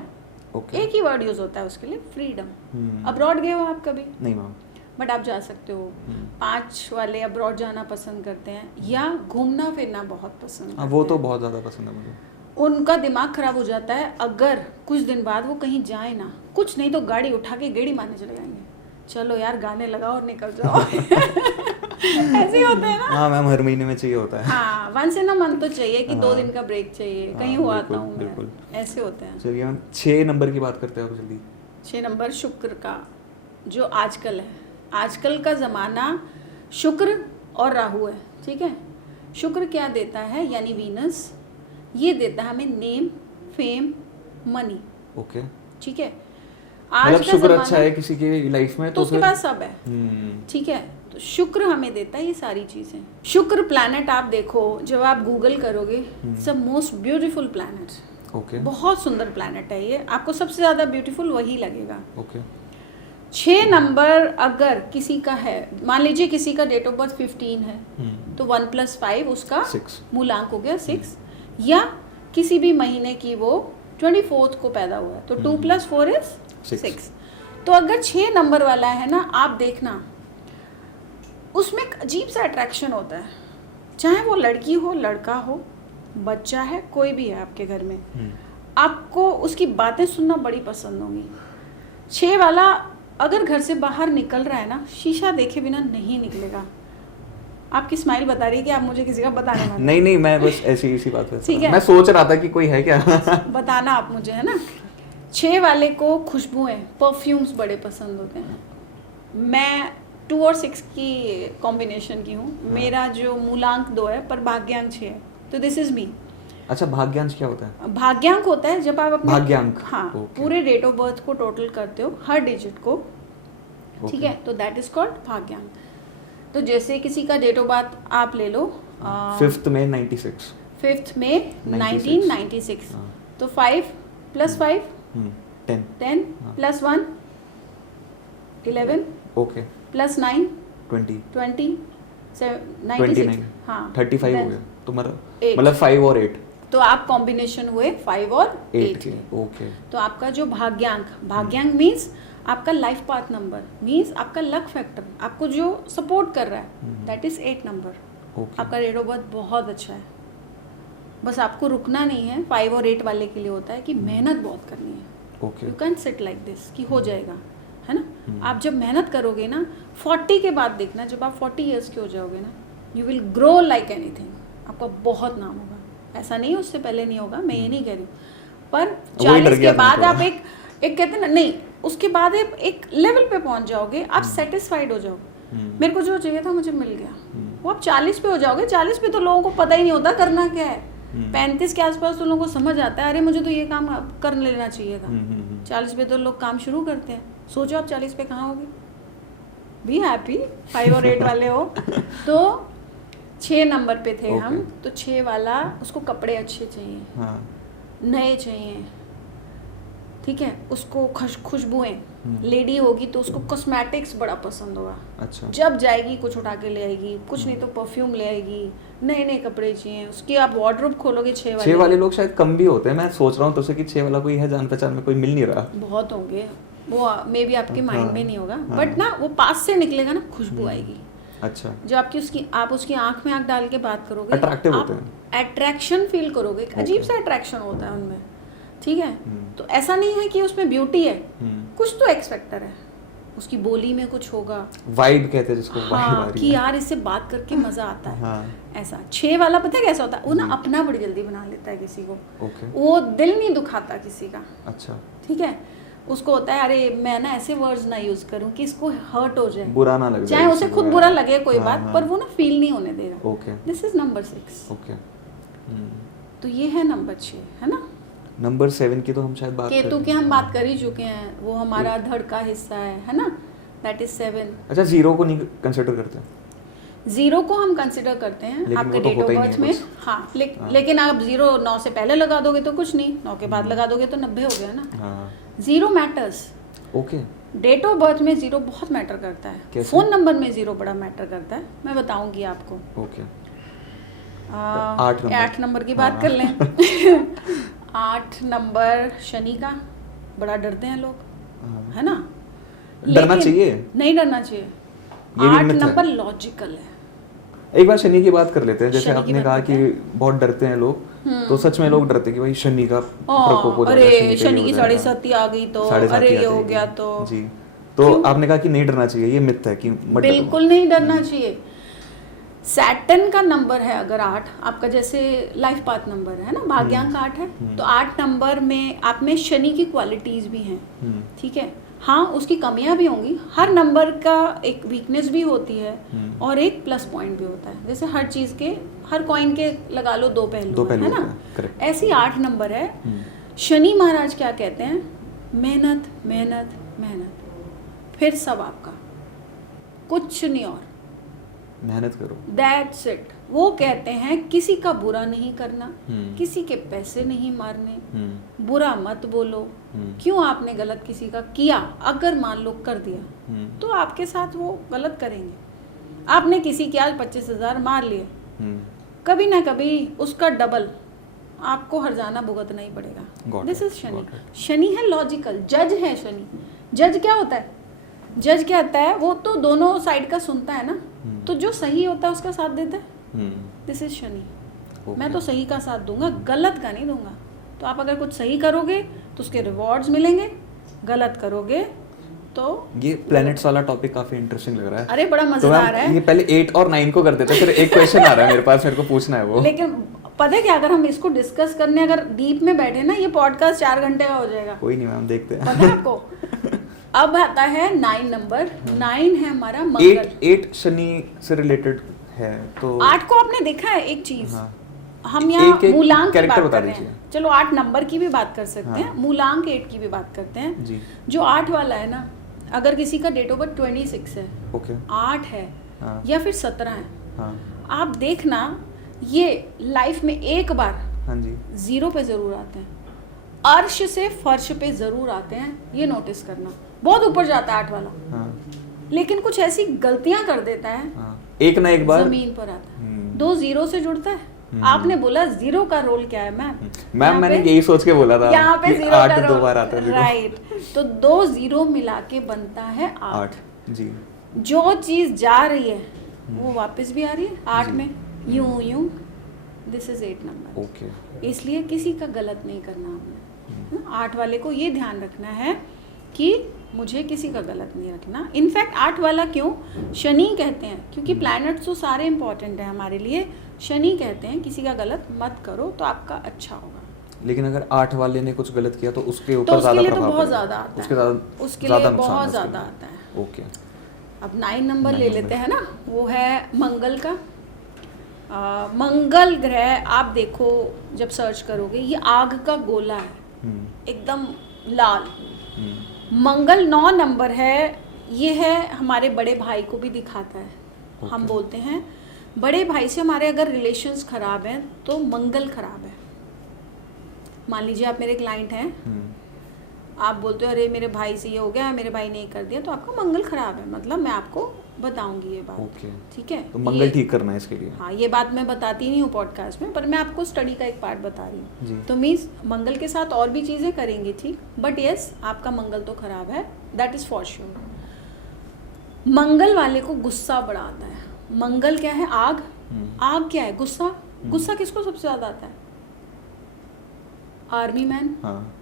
एक ही वर्ड यूज होता है उसके लिए, फ्रीडम। अब्रॉड गए हो आप कभी? नहीं मैम। बट आप जा सकते हो। 5 वाले अब्रॉड जाना पसंद करते हैं या घूमना फिरना बहुत पसंद हाँ, वो तो बहुत ज़्यादा पसंद है मुझे। उनका दिमाग खराब हो जाता है अगर कुछ दिन बाद वो कहीं जाए ना, कुछ नहीं तो गाड़ी उठा के गेड़ी मारने चले जाएंगे, चलो यार गाने लगाओ और निकल जाओ। ऐसे ही होते हैं ना। हाँ मैम, हर महीने में चाहिए होता है। हाँ, वंस इन अ मंथ तो चाहिए कि 2 हाँ। दिन का ब्रेक चाहिए, कहीं हाँ, हुआ आता बिल्कुल, हूँ बिल्कुल। मैं, ऐसे होते हैं। चलिए मैम 6 नंबर की बात करते हैं अब जल्दी। 6 नंबर शुक्र का, जो आजकल है, आजकल का ज़माना शुक्र और राहु है, ठीक है। शुक्र क्या देता है, यानी वीनस, ये देता है हमें नेम, फेम, मनी, ओके, ठीक है। मतलब आज का शुक्र ज़माना अच्छा है किसी के लाइफ में तो उसके फिर पास सब है, ठीक है। तो शुक्र हमें देता है ये सारी चीज़ें। शुक्र प्लैनेट आप देखो, जब आप गूगल करोगे, it's the most beautiful planet. Okay, बहुत सुंदर प्लैनेट है ये, आपको सबसे ज़्यादा ब्यूटीफुल वही लगेगा। ओके, 6 नंबर अगर किसी का है, मान लीजिए किसी का डेट ऑफ बर्थ 15 है, तो 1 + 5 उसका 6 मूलांक हो गया 6। या किसी भी महीने की वो 24th को पैदा हुआ है, तो 2 + 4 = 6। तो अगर 6 नंबर वाला है ना, आप देखना उसमें एक अजीब सा अट्रैक्शन होता है, चाहे वो लड़की हो, लड़का हो, बच्चा है, कोई भी है आपके घर में, आपको उसकी बातें सुनना बड़ी पसंद होंगी। 6 वाला अगर घर से बाहर निकल रहा है ना, शीशा देखे बिना नहीं निकलेगा। आपकी स्माइल बता रही है कि आप मुझे किसी का बताने वाले नहीं नहीं, मैं बस ऐसी इसी बात पे ठीक है। मैं सोच रहा था कि कोई है क्या। बताना आप मुझे, है ना। 6 वाले को खुशबुएं, परफ्यूम्स बड़े पसंद होते हैं। मैं 2 और 6 की कॉम्बिनेशन की हूँ। मेरा जो मूलांक 2 है पर भाग्यांक 6 है, तो दिस इज मी। अच्छा, भाग्यांश क्या होता है? भाग्यांक होता है जब आप अपने भाग्यांक, हाँ, ओके। पूरे डेट ऑफ बर्थ को टोटल करते हो, हर डिजिट को, ठीक ओके। है, तो दैट इज कॉल्ड भाग्यांक। तो जैसे किसी का डेट ऑफ बर्थ आप ले लो, 5th में 96, 5th में 1996, हाँ। तो 5 + 5 10, 10 हाँ। + 1 11 ओके, + 9 20, 20 96, 29, हाँ 35 हो then गया, तो eight। मतलब 5 और 8 तो आप कॉम्बिनेशन हुए 5 और 8 के, के। ओके, तो आपका जो भाग्यांक मीन्स आपका लाइफ पाथ नंबर, मीन्स आपका लक फैक्टर, आपको जो सपोर्ट कर रहा है, दैट इज 8 नंबर। ओके, आपका डेट ऑफ बर्थ बहुत अच्छा है, बस आपको रुकना नहीं है। 5 और 8 वाले के लिए होता है कि मेहनत बहुत करनी है। Okay, you can sit like this कि हो जाएगा, है ना। आप जब मेहनत करोगे ना, 40 के बाद देखना, जब आप 40 ईयर्स के हो जाओगे ना, you will grow like anything, आपका बहुत नाम होगा। ऐसा नहीं उससे पहले नहीं होगा, मैं ये नहीं कह रही हूँ, पर 40 के बाद आप एक कहते हैं ना, नहीं, उसके बाद आप एक लेवल पे पहुंच जाओगे, आप सेटिस्फाइड हो जाओगे। मेरे को जो चाहिए था मुझे मिल गया। वो आप 40 पे हो जाओगे, 40 पे तो लोगों को पता ही नहीं होता करना क्या है। 35 के आसपास तो लोगों को समझ आता है, अरे मुझे तो ये काम कर लेना चाहिए था। 40 पे तो लोग काम शुरू करते हैं। सोचो आप 40 पे कहाँ होगे। बी हैप्पी, 5 और 8 वाले हो। तो 6 नंबर पे थे हम, तो 6 वाला, उसको कपड़े अच्छे चाहिए, हाँ, नए चाहिए, ठीक है, उसको खुशबुएं, लेडी होगी तो उसको कॉस्मेटिक्स बड़ा पसंद होगा। अच्छा, जब जाएगी कुछ उठा के ले आएगी, कुछ नहीं तो परफ्यूम ले आएगी, नए नए कपड़े चाहिए उसके। आप वार्डरोब खोलोगे 6 वाले लोग शायद कम भी होते हैं। मैं सोच रहा हूँ तो से कि 6 वाला कोई है जान पहचान में, कोई मिल नहीं रहा। बहुत होंगे, वो मे बी आपके माइंड में नहीं होगा, हाँ। बट ना वो पास से निकलेगा ना, खुशबू आएगी। अच्छा, जो आप उसकी आंख में आंख डाल के बात करोगे, अट्रैक्टिव आप होते हैं, अट्रैक्शन फील करोगे, एक अजीब सा अट्रैक्शन होता है उनमें, ठीक है। तो ऐसा नहीं है कि उसमें ब्यूटी है, कुछ तो एक्स फैक्टर है, उसकी बोली में कुछ होगा, वाइब कहते हैं जिसको, हाँ, कि यार इससे बात करके मजा आता है। हाँ, ऐसा 6 वाला पता है कैसा होता है, वो ना अपना बड़ी जल्दी बना लेता है किसी को, ओके, वो दिल नहीं दुखाता किसी का, अच्छा, ठीक है। उसको होता है अरे मैं ना ऐसे वर्ड्स ना यूज करूं कि इसको हर्ट हो जाए, बुरा ना लगे, चाहे उसे खुद बुरा लगे कोई हाँ, बात, हाँ। पर वो ना फील नहीं होने देगा। Okay, this is number 6। Okay. तो ये है नंबर 6, है ना। नंबर 7 की तो हम शायद बात केतु की हम बात कर ही चुके हैं, वो हमारा धड़ का हिस्सा है ना, दैट इज 7। अच्छा, 0 को नहीं कंसिडर करते? 0 को हम कंसिडर करते हैं आपके डेट ऑफ बर्थ में, हाँ, लेकिन आप 0 9 से पहले लगा दोगे तो कुछ नहीं, 9 के बाद लगा दोगे तो 90 हो गया ना। हाँ, 0 matters, okay, date of birth में 0 बहुत मैटर करता है। कैसे? फोन नंबर में 0 बड़ा मैटर करता है, मैं बताऊंगी आपको। ओके, 8 नंबर की बात कर लें। 8 नंबर शनि का, बड़ा डरते हैं लोग, है ना। डरना चाहिए? नहीं डरना चाहिए, ये भी 8 myth है। नंबर लॉजिकल है। एक बार शनि की बात कर लेते हैं, जैसे शनि की आपने बात कहा करते कि बहुत डरते हैं लोग, तो सच में लोग डरते हैं कि भाई शनि का प्रकोप हो जाएगा, अरे शनि शनि की साढ़े साथी आ गई तो, अरे ये हो गया तो। जी, तो आपने कहा कि नहीं डरना चाहिए, ये मिथ है कि मत डरो। बिल्कुल नहीं डरना चाहिए। सैटर्न का नंबर है अगर 8, आपका जैसे लाइफ पाथ नंबर है ना, भाग्यांक 8 है, तो 8 नंबर में आप में शनि की क्वालिटीज भी हैं, ठीक है। हाँ, उसकी कमियां भी होंगी, हर नंबर का एक वीकनेस भी होती है और एक प्लस पॉइंट भी होता है। जैसे हर चीज़ के, हर कॉइन के लगा लो दो पहलू है ना, ऐसी 8 नंबर है। शनि महाराज क्या कहते हैं? मेहनत मेहनत मेहनत, फिर सब आपका, कुछ नहीं और, मेहनत करो, दैट्स इट। वो कहते हैं किसी का बुरा नहीं करना, किसी के पैसे नहीं मारने, बुरा मत बोलो। क्यों आपने गलत किसी का किया, अगर मान लो कर दिया तो आपके साथ वो गलत करेंगे। आपने किसी के आज 25,000 मार लिए, कभी ना कभी उसका डबल आपको हर्जाना भुगतना ही पड़ेगा। This is Shani. शनि है लॉजिकल, जज है शनि। जज क्या होता है? जज क्या होता है? वो तो दोनों साइड का सुनता है ना, तो जो सही होता है उसका साथ देता है। This is Shani. मैं तो सही का साथ दूंगा, गलत का नहीं दूंगा। तो आप अगर कुछ सही करोगे तो उसके रिवॉर्ड्स मिलेंगे, गलत करोगे तो। ये प्लैनेट्स वाला टॉपिक काफी इंटरेस्टिंग लग रहा है। अरे बड़ा मजेदार है। ये पहले 8 और 9 को कर देते, फिर एक क्वेश्चन आ रहा है मेरे पास, मेरे को पूछना है वो। लेकिन पता है क्या, अगर हम इसको डिस्कस करने अगर डीप में बैठे ना, ये पॉडकास्ट 4 घंटे का हो जाएगा। कोई नहीं मैम, देखते हैं। पता है आपको। अब आता है 9 नंबर। 9 है हमारा मंगल। 8 शनि से रिलेटेड है, तो 8 को आपने देखा है एक चीज। हाँ। हम यहाँ एक मूलांक की कैरेक्टर बात बता कर रहे हैं, दीजिए। चलो 8 नंबर की भी बात कर सकते हैं, मूलांक 8 की भी बात करते हैं जी। जो 8 वाला है ना, अगर किसी का डेट ऑफ बर्थ 26 है, ओके, 8 है, हाँ। या फिर 17 है, हाँ आप देखना ये लाइफ में एक बार हाँ जी, 0 पे जरूर आते हैं, अर्श से फर्श पे जरूर आते हैं। ये नोटिस करना, बहुत ऊपर जाता है 8 वाला, हाँ लेकिन कुछ ऐसी गलतियां कर देता है, हाँ, एक ना एक बार जमीन पर आता है। 2 0 से जुड़ता है। आपने बोला 0 का रोल क्या है मैम? मैम मैंने यही सोच के बोला था यहाँ पे कि 0 का 8 रोल, दो बार आता है। राइट। तो 2 0 मिला के बनता है 8। जी। जो चीज जा रही है वो वापस भी आ रही है 8 में, यूं यूं। This is 8 number. ओके, इसलिए किसी का गलत नहीं करना हमने। 8 वाले को ये ध्यान रखना है कि मुझे किसी का गलत नहीं रखना। इनफैक्ट 8 वाला क्यों शनि कहते हैं? क्योंकि प्लैनेट्स तो सारे इंपॉर्टेंट हैं हमारे लिए। शनि कहते हैं किसी का गलत मत करो तो आपका अच्छा होगा। लेकिन अगर 8 वाले ने कुछ गलत किया तो उसके तो ऊपर उसके ज्यादा लिए तो प्रभाव बहुत पड़ेगा। ज्यादा आता उसके है, उसके ज्यादा लिए नुकसान बहुत है ज्यादा उसके आता है। लिए। ओके, अब 9 नंबर 9 ले नंबर। लेते हैं ना, वो है मंगल का। मंगल ग्रह आप देखो, जब सर्च करोगे ये आग का गोला है, एकदम लाल। मंगल 9 नंबर है। ये है हमारे बड़े भाई को भी दिखाता है। हम बोलते हैं बड़े भाई से हमारे अगर रिलेशंस खराब हैं तो मंगल खराब है। मान लीजिए आप मेरे क्लाइंट हैं, आप बोलते हो अरे मेरे भाई से ये हो गया, मेरे भाई ने ये कर दिया, तो आपका मंगल खराब है। मतलब मैं आपको बताऊंगी ये बात, ओके, ठीक है? तो मंगल ठीक करना है इसके लिए। हाँ, ये बात मैं बताती नहीं हूँ पॉडकास्ट में, पर मैं आपको स्टडी का एक पार्ट बता रही जी। हूँ। तो मीन्स मंगल के साथ और भी चीज़ें करेंगे, ठीक, बट यस आपका मंगल तो खराब है, दैट इज़ फॉर श्योर। मंगल वाले को गुस्सा बड़ा आता है। मंगल क्या है? आग। आग क्या है? गुस्सा। गुस्सा किसको सबसे ज़्यादा आता है? Army man. हाँ,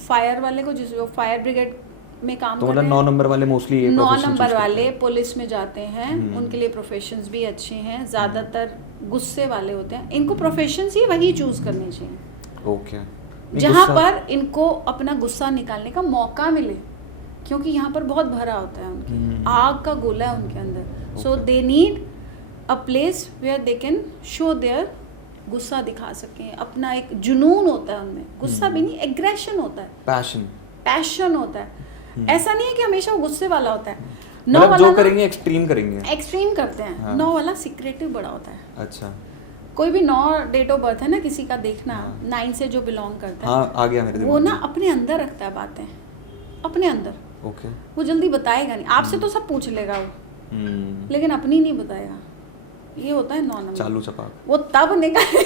फायर वाले को, जिस जो फायर ब्रिगेड में काम तो कर मतलब रहे 9 हैं। नंबर वाले मोस्टली 9 नंबर वाले पुलिस में जाते हैं, उनके लिए प्रोफेशंस भी अच्छे हैं। ज़्यादातर गुस्से वाले होते हैं, इनको प्रोफेशंस ही वही चूज करने चाहिए ओके, जहाँ पर इनको अपना गुस्सा निकालने का मौका मिले, क्योंकि यहाँ पर बहुत भरा होता है उनके, आग का गोला है उनके अंदर। So they need a place where they can show their गुस्सा दिखा सकें। अपना एक जुनून होता है उनमें, गुस्सा भी नहीं, एग्रेशन होता है, पैशन होता है। ऐसा नहीं है कि हमेशा वो गुस्से वाला होता है। 9 मतलब वाला जो करेंगे एक्सट्रीम करेंगे, एक्सट्रीम करते हैं। हाँ। 9 वाला सीक्रेटिव बड़ा होता है। अच्छा, कोई भी 9 डेट ऑफ बर्थ है ना किसी का, देखना 9 से जो बिलोंग करता है, हाँ आ गया मेरे वो दिमाग ना अपने अंदर रखता है बातें, अपने अंदर। ओके, वो जल्दी बताएगा नहीं आपसे, तो सब पूछ लेगा वो, लेकिन अपनी नहीं बताएगा। ये होता है 9 नंबर। चालू चपाक। वो तब निकाले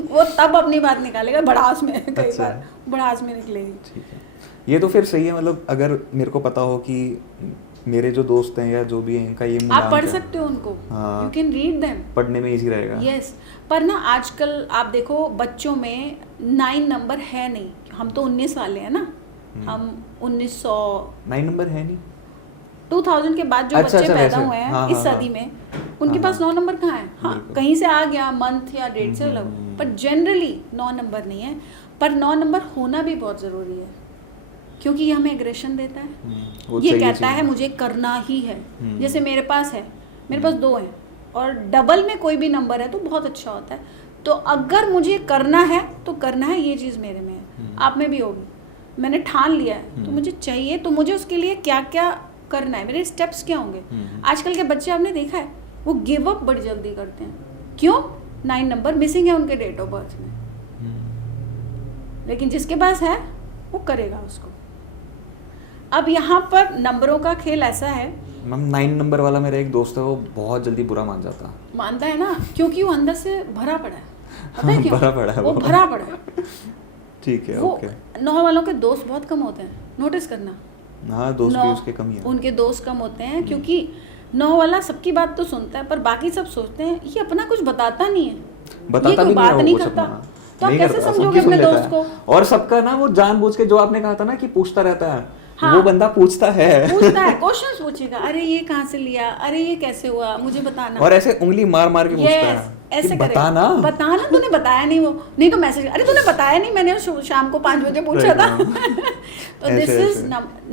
वो तब अपनी बात निकालेगा भड़ास में। कई अच्छा। बार भड़ास में निकलेगी। ठीक है, ये तो फिर सही है। मतलब अगर मेरे को पता हो कि मेरे जो दोस्त हैं या जो भी हैं इनका ये आप मूल्यांकन पढ़ सकते हो उनको, हाँ। यू कैन रीड देम, पढ़ने में इजी रहेगा। यस पर ना आजकल आप देखो बच्चों में 9 नंबर है नहीं, हम तो 19 वाले हैं ना, हम 1900 9 नंबर है नहीं, 2000 के बाद जो अच्छा, बच्चे अच्छा, पैदा वैसे। हुए हैं हाँ, इस हाँ, सदी में, उनके हाँ, पास 9 नंबर कहाँ है? हाँ बिल्कुल। कहीं से आ गया मंथ या डेट से अलग, पर जनरली 9 नंबर नहीं है। पर 9 नंबर होना भी बहुत ज़रूरी है, क्योंकि ये हमें एग्रेशन देता है, वो ये चाहिए कहता है चाहिए। मुझे करना ही है। जैसे मेरे पास है, मेरे पास 2 हैं और डबल में कोई भी नंबर है तो बहुत अच्छा होता है। तो अगर मुझे करना है तो करना है, ये चीज़ मेरे में है, आप में भी होगी। मैंने ठान लिया है तो मुझे चाहिए, तो मुझे उसके लिए क्या क्या करना है, मेरे स्टेप्स क्या होंगे। आजकल के बच्चे आपने देखा है वो गिव अप बड़ी जल्दी करते हैं, क्यों? 9 नंबर मिसिंग है उनके डेट ऑफ बर्थ में, लेकिन जिसके पास है वो करेगा उसको। अब यहाँ पर नंबरों का खेल ऐसा है, मैम 9 नंबर वाला मेरा एक दोस्त है, वो बहुत जल्दी बुरा मान जाता है। मानता है ना, क्योंकि वो अंदर से भरा पड़ा है, पता है क्यों? भरा पड़ा है वो वो। भरा पड़ा है। ठीक है, वो ओके। 9 वालों के दोस्त बहुत कम होते हैं, नोटिस करना। हाँ, दोस्त भी 9 उसके कम ही है। उनके दोस्त कम होते हैं, क्योंकि 9 वाला सबकी बात तो सुनता है, पर बाकी सब सोचते हैं ये अपना कुछ बताता नहीं है, बताता ये कोई भी बात नहीं नहीं है वो कुछ करता। अपना। तो आप नहीं कैसे करता, समझोगे सबकी सुन अपने लेता दोस्त है। को? और सबका ना वो जानबूझ के, जो आपने कहा था ना कि पूछता रहता है, हाँ। वो बंदा पूछता है। पूछता है, क्वेश्चंस पूछेगा, अरे ये कहाँ से लिया, अरे ये कैसे हुआ, मुझे बताना। और ऐसे उंगली मार मार के पूछता Yes, है ऐसे कि करेगा। बताना, तूने बताया नहीं, वो नहीं तो मैसेज, अरे तूने बताया नहीं, मैंने शाम को 5 बजे पूछा था। तो दिस ऐसे, इज ऐसे।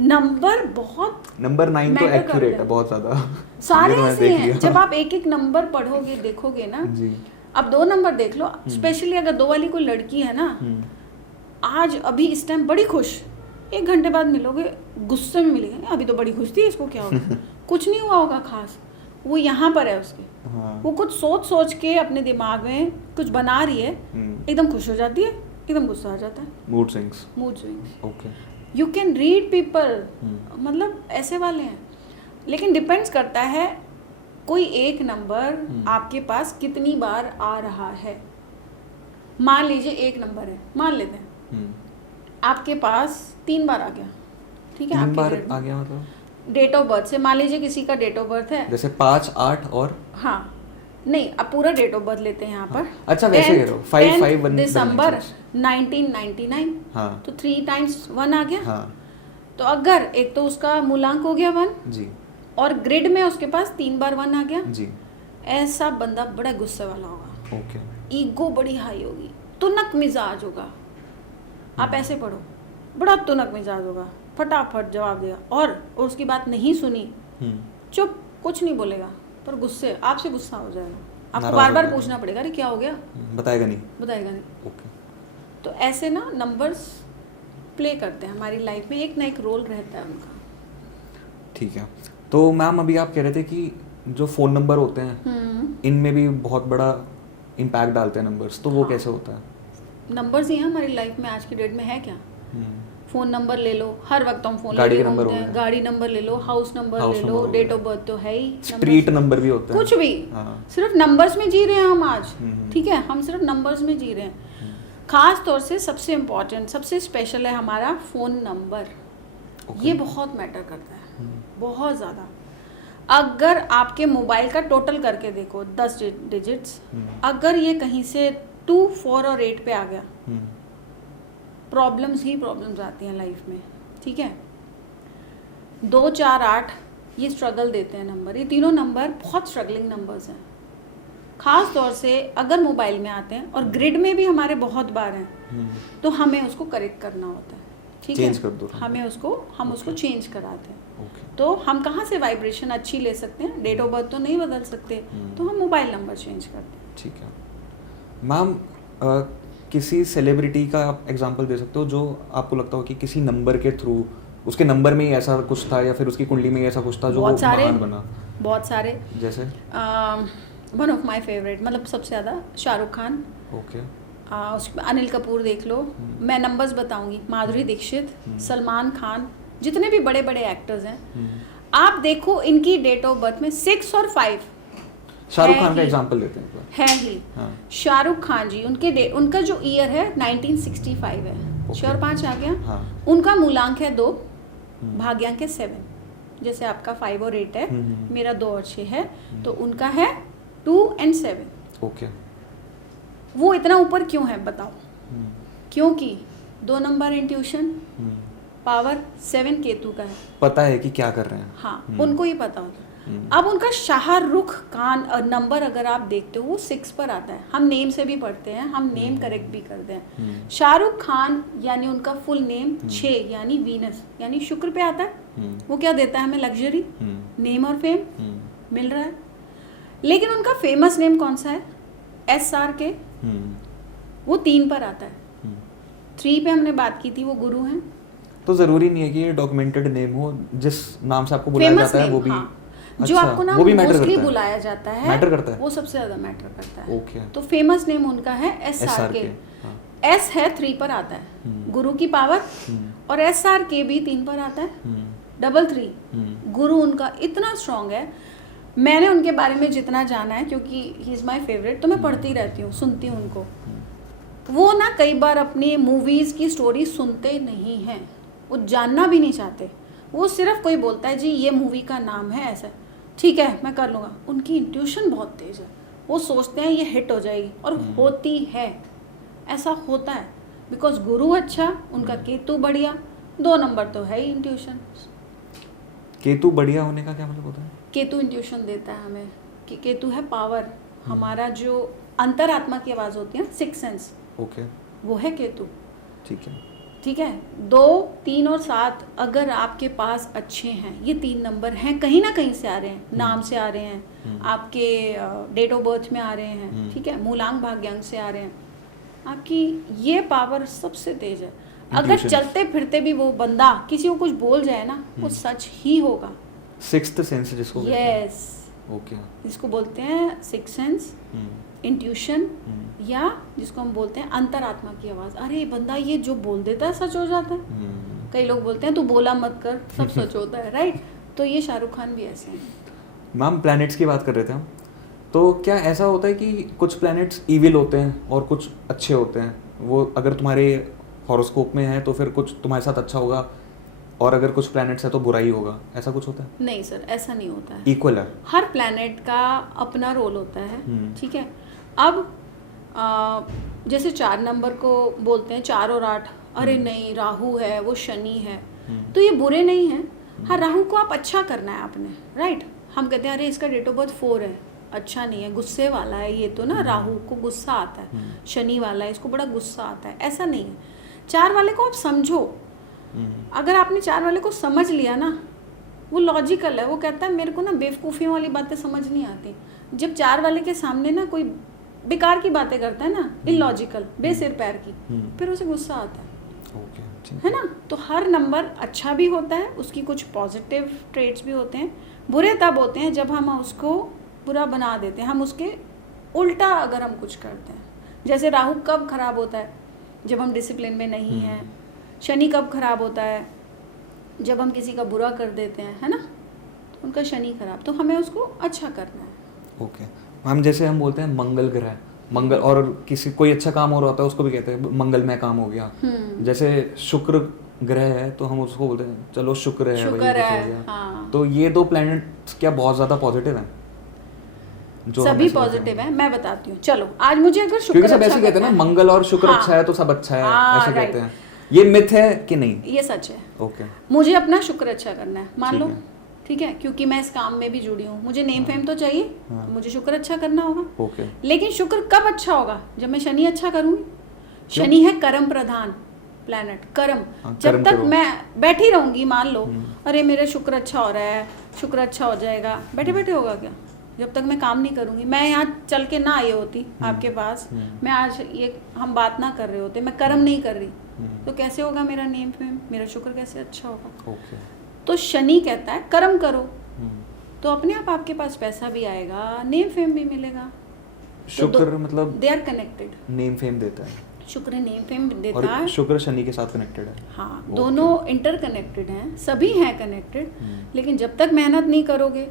नंबर बहुत नंबर 9 तो matter एक्यूरेट करता है बहुत ज्यादा। सारे ये तो मैंने ऐसे देख हैं। लिया। जब आप एक एक नंबर पढ़ोगे देखोगे ना, जी। अब 2 नंबर देख लो, स्पेशली अगर 2 वाली कोई लड़की है ना, आज अभी इस टाइम बड़ी खुश, 1 घंटे बाद मिलोगे गुस्से में मिलेगी, अभी तो बड़ी खुश थी, इसको क्या होगा? कुछ नहीं हुआ होगा खास, वो यहाँ पर है उसके, हाँ। वो कुछ सोच सोच के अपने दिमाग में कुछ बना रही है, एकदम खुश हो जाती है, एकदम गुस्सा आ जाता है, mood swings. Mood swings. Okay. You can read people, मतलब ऐसे वाले हैं। लेकिन डिपेंड्स करता है कोई एक नंबर आपके पास कितनी बार आ रहा है। मान लीजिए 1 नंबर है, मान लेते हैं आपके पास 3 बार आ गया, ठीक है? 3 बार आपके आ गया मतलब डेट ऑफ बर्थ से, मान लीजिए किसी का डेट ऑफ बर्थ है, जैसे 5, 8 और हाँ नहीं, अब पूरा डेट ऑफ बर्थ लेते हैं यहाँ पर। अच्छा, वैसे कह रहे हो 5, 5, 1 दिसंबर 1999, हाँ। तो 3 टाइम्स 1 आ गया। हाँ तो अगर एक तो उसका मूलांक हो गया 1, जी और ग्रिड में उसके पास 3 बार 1 आ गया, जी। ऐसा बंदा बड़ा गुस्से वाला होगा, ओके। ईगो बड़ी हाई होगी, तुनक मिजाज होगा। आप ऐसे पढ़ो, बड़ा तुनक मिजाज होगा, फटाफट जवाब देगा, और उसकी बात नहीं सुनी, चुप, कुछ नहीं बोलेगा, पर गुस्से, आपसे गुस्सा हो जाएगा, आपको नाराज बार हो बार जाएगा। पूछना पड़ेगा, अरे क्या हो गया, बताएगा नहीं। बताएगा नहीं। ओके। तो ऐसे ना नंबर्स प्ले करते हैं हमारी लाइफ में, एक ना एक रोल रहता है उनका। ठीक है, तो मैम अभी आप कह रहे थे कि जो फ़ोन नंबर होते हैं इनमें भी बहुत बड़ा इम्पैक्ट डालते हैं नंबर्स, तो वो हाँ। कैसे होता है? नंबर्स ही हैं हमारी लाइफ में, आज की डेट में है क्या? फोन नंबर ले लो, हर वक्त हम फोन गाड़ी लेके के नंबर घूमते हो हैं, गए। गाड़ी नंबर ले लो, हाउस नंबर हाउस ले नंबर लो, हो डेट गया। ऑफ बर्थ तो है ही, स्ट्रीट नंबर भी होता है। कुछ भी, हाँ। सिर्फ नंबर्स में जी रहे हैं हम आज, ठीक है? हम सिर्फ नंबर्स में जी रहे हैं। खास तौर से सबसे इम्पोर्टेंट, सबसे स्पेशल है हमारा फ़ोन नंबर। ये बहुत मैटर करता है, बहुत ज़्यादा। अगर आपके मोबाइल का टोटल करके देखो 10 डिजिट्स, अगर ये कहीं से 2, 4 और 8 पे आ गया, प्रॉब्लम्स ही प्रॉब्लम्स आती हैं लाइफ में, ठीक है? 2, 4, 8 ये स्ट्रगल देते हैं नंबर, ये तीनों नंबर बहुत स्ट्रगलिंग नंबर्स हैं। खास तौर से अगर मोबाइल में आते हैं और ग्रिड में भी हमारे बहुत बार हैं, तो हमें उसको करेक्ट करना होता है, ठीक है? चेंज कर दो। हम उसको चेंज कराते हैं। ओके। तो हम कहाँ से वाइब्रेशन अच्छी ले सकते हैं? डेट ऑफ बर्थ तो नहीं बदल सकते, तो हम मोबाइल नंबर चेंज करते हैं। ठीक है मैम, किसी सेलिब्रिटी का आप एग्जांपल दे सकते हो जो आपको लगता हो कि किसी नंबर के थ्रू, उसके नंबर में ही ऐसा कुछ था या फिर उसकी कुंडली में ही ऐसा कुछ था जो वो महान बना? बहुत सारे, जैसे वन ऑफ माय फेवरेट, मतलब सबसे ज़्यादा शाहरुख खान, ओके, उसमें अनिल कपूर देख लो, मैं नंबर्स बताऊंगी, माधुरी दीक्षित, सलमान खान, जितने भी बड़े बड़े एक्टर्स हैं, आप देखो इनकी डेट ऑफ बर्थ में 6 और 5 शाहरुख है खान का ही। एग्जांपल लेते हैं एक बार। है ही। हाँ। शाहरुख खान जी, उनका जो ईयर है 1965 है, 6 और 5 आ गया। हाँ। उनका मूलांक है 2, भाग्यांक है 7, जैसे आपका 5 और 8 है, मेरा 2 और 6 है, तो उनका है 2 and 7। ओके। वो इतना ऊपर क्यों है बताओ? क्योंकि 2 नंबर इंट्यूशन, पावर 7 केतु का है, पता है कि क्या कर रहे हैं। हाँ, उनको ही पता होता है। अब उनका शाहरुख खान नंबर अगर आप देखते हो वो 6 पर आता है। हम नेम से भी पढ़ते हैं, हम नेम करेक्ट भी करते हैं। शाहरुख खान यानी उनका फुल नेम 6 यानी वीनस यानी शुक्र पे आता है। वो क्या देता है हमें? लग्जरी, नेम और फेम मिल रहा है। लेकिन उनका फेमस नेम कौन सा है? SRK, वो 3 पर आता है। 3 पे हमने बात की थी, वो गुरु हैं। तो जरूरी नहीं है कि ये डॉक्यूमेंटेड नेम हो, जिस नाम से आपको बुलाया जाता है वो भी। हाँ। जो आपको ना मोस्टली बुलाया जाता है, मैटर करता है, वो सबसे ज्यादा मैटर करता है। ओके। तो फेमस नेम उनका है SRK। S है 3 पर आता है, गुरु की पावर, और SRK भी 3 पर आता है, 333। गुरु उनका इतना स्ट्रांग है, मैंने उनके बारे में जितना जाना है, क्योंकि ही इज माय फेवरेट, तो मैं पढ़ती रहती हूँ, सुनती हूँ उनको। वो ना कई बार अपनी मूवीज की स्टोरी सुनते नहीं हैं, वो जानना भी नहीं चाहते। वो सिर्फ कोई बोलता है जी ये मूवी का नाम है, ऐसा ठीक है मैं कर लूँगा। उनकी इंट्यूशन बहुत तेज है, वो सोचते हैं ये हिट हो जाएगी, और होती है, ऐसा होता है। बिकॉज गुरु अच्छा, उनका केतु बढ़िया, 2 नंबर तो है ही इंट्यूशन। केतु बढ़िया होने का क्या मतलब होता है? केतु इंट्यूशन देता है हमें कि केतु है पावर, हमारा जो अंतरात्मा की आवाज़ होती है, 6 सेंस, ओके, वो है केतु। ठीक है, ठीक है। 2, 3 और 7 अगर आपके पास अच्छे हैं, ये 3 नंबर हैं, कहीं ना कहीं से आ रहे हैं, नाम से आ रहे हैं, आपके डेट ऑफ बर्थ में आ रहे हैं, ठीक है, मूलांक भाग्यांक से आ रहे हैं, आपकी ये पावर सबसे तेज है। अगर चलते फिरते भी वो बंदा किसी को कुछ बोल जाए ना, वो सच ही होगा। 6th सेंस जिसको, यस, ओके, जिसको बोलते हैं 6 सेंस, इंट्यूशन, या जिसको हम बोलते हैं अंतरात्मा की आवाज़। अरे बंदा ये जो बोल देता है सच हो जाता है। कई लोग बोलते हैं तू बोला मत कर, सब सच होता है, राइट? तो ये शाहरुख खान भी ऐसे हैं। मैम प्लैनेट्स की बात कर रहे थे हम, तो क्या ऐसा होता है कि कुछ प्लैनेट्स इविल होते हैं और कुछ अच्छे होते हैं? वो अगर तुम्हारे हॉरोस्कोप में है तो फिर कुछ तुम्हारे साथ अच्छा होगा, और अगर कुछ प्लैनेट्स है तो बुरा ही होगा, ऐसा कुछ होता है? नहीं सर, ऐसा नहीं होता है। इक्वल है, हर प्लैनेट का अपना रोल होता है, ठीक है। अब जैसे 4 नंबर को बोलते हैं 4 और 8, अरे नहीं राहु है, वो शनि है, तो ये बुरे नहीं हैं। हाँ, राहु को आप अच्छा करना है आपने, राइट? हम कहते हैं अरे इसका डेट ऑफ बर्थ 4 है, अच्छा नहीं है, गुस्से वाला है ये तो ना, राहु को गुस्सा आता है, शनि वाला है, इसको बड़ा गुस्सा आता है, ऐसा नहीं है। 4 वाले को आप समझो, अगर आपने 4 वाले को समझ लिया ना, वो लॉजिकल है, वो कहता है मेरे को ना बेवकूफ़ियों वाली बातें समझ नहीं आती। जब 4 वाले के सामने ना कोई बेकार की बातें करता है ना, इलॉजिकल, बेसिर पैर की, फिर उसे गुस्सा आता है, है ना? तो हर नंबर अच्छा भी होता है, उसकी कुछ पॉजिटिव ट्रेट्स भी होते हैं। बुरे तब होते हैं जब हम उसको बुरा बना देते हैं, हम उसके उल्टा अगर हम कुछ करते हैं। जैसे राहु कब खराब होता है? जब हम डिसिप्लिन में नहीं हैं। शनि कब खराब होता है? जब हम किसी का बुरा कर देते हैं, है ना? तो उनका शनि खराब, तो हमें उसको अच्छा करना है। ओके मैम, जैसे हम बोलते हैं मंगल ग्रह, मंगल, और किसी कोई अच्छा काम हो रहा होता है उसको भी कहते हैं मंगलमय काम हो गया। जैसे शुक्र ग्रह है तो हम उसको बोलते हैं चलो शुक्र है, शुक्र है, हाँ। तो ये 2 प्लैनेट्स क्या बहुत ज़्यादा पॉजिटिव हैं? सभी पॉजिटिव है, मैं बताती हूँ। चलो आज मुझे अगर शुक्र क्योंकि सब ऐसे कहते हैं ना, मंगल और शुक्र अच्छा है तो सब अच्छा है, ऐसे कहते हैं। ये मिथ है कि नहीं? ये सच है। ओके, मुझे अपना शुक्र अच्छा करना है, मान लो, ठीक है, क्योंकि मैं इस काम में भी जुड़ी हूँ, मुझे नेम फेम तो चाहिए, तो मुझे शुक्र अच्छा करना होगा। ओके, लेकिन शुक्र कब अच्छा होगा? जब मैं शनि अच्छा करूँगी। शनि है कर्म प्रधान प्लैनेट, कर्म। जब तक मैं बैठी रहूंगी, मान लो अरे मेरा शुक्र अच्छा हो रहा है, शुक्र अच्छा हो जाएगा, बैठे बैठे होगा क्या? जब तक मैं काम नहीं करूंगी, मैं यहाँ चल के ना आई होती आपके पास, मैं आज ये हम बात ना कर रहे होते, मैं कर्म नहीं कर रही, तो कैसे होगा मेरा नेम फेम, मेरा शुक्र कैसे अच्छा होगा? तो शनि कहता है कर्म करो, तो अपने आप आपके पास पैसा भी आएगा, नेम फेम भी मिलेगा। शुक्र मतलब they are connected, name fame देता है, शुक्र नेम फेम देता है, और शुक्र शनि के साथ कनेक्टेड है। हाँ, दोनों इंटर कनेक्टेड हैं, सभी हैं कनेक्टेड, लेकिन जब तक मेहनत नहीं करोगे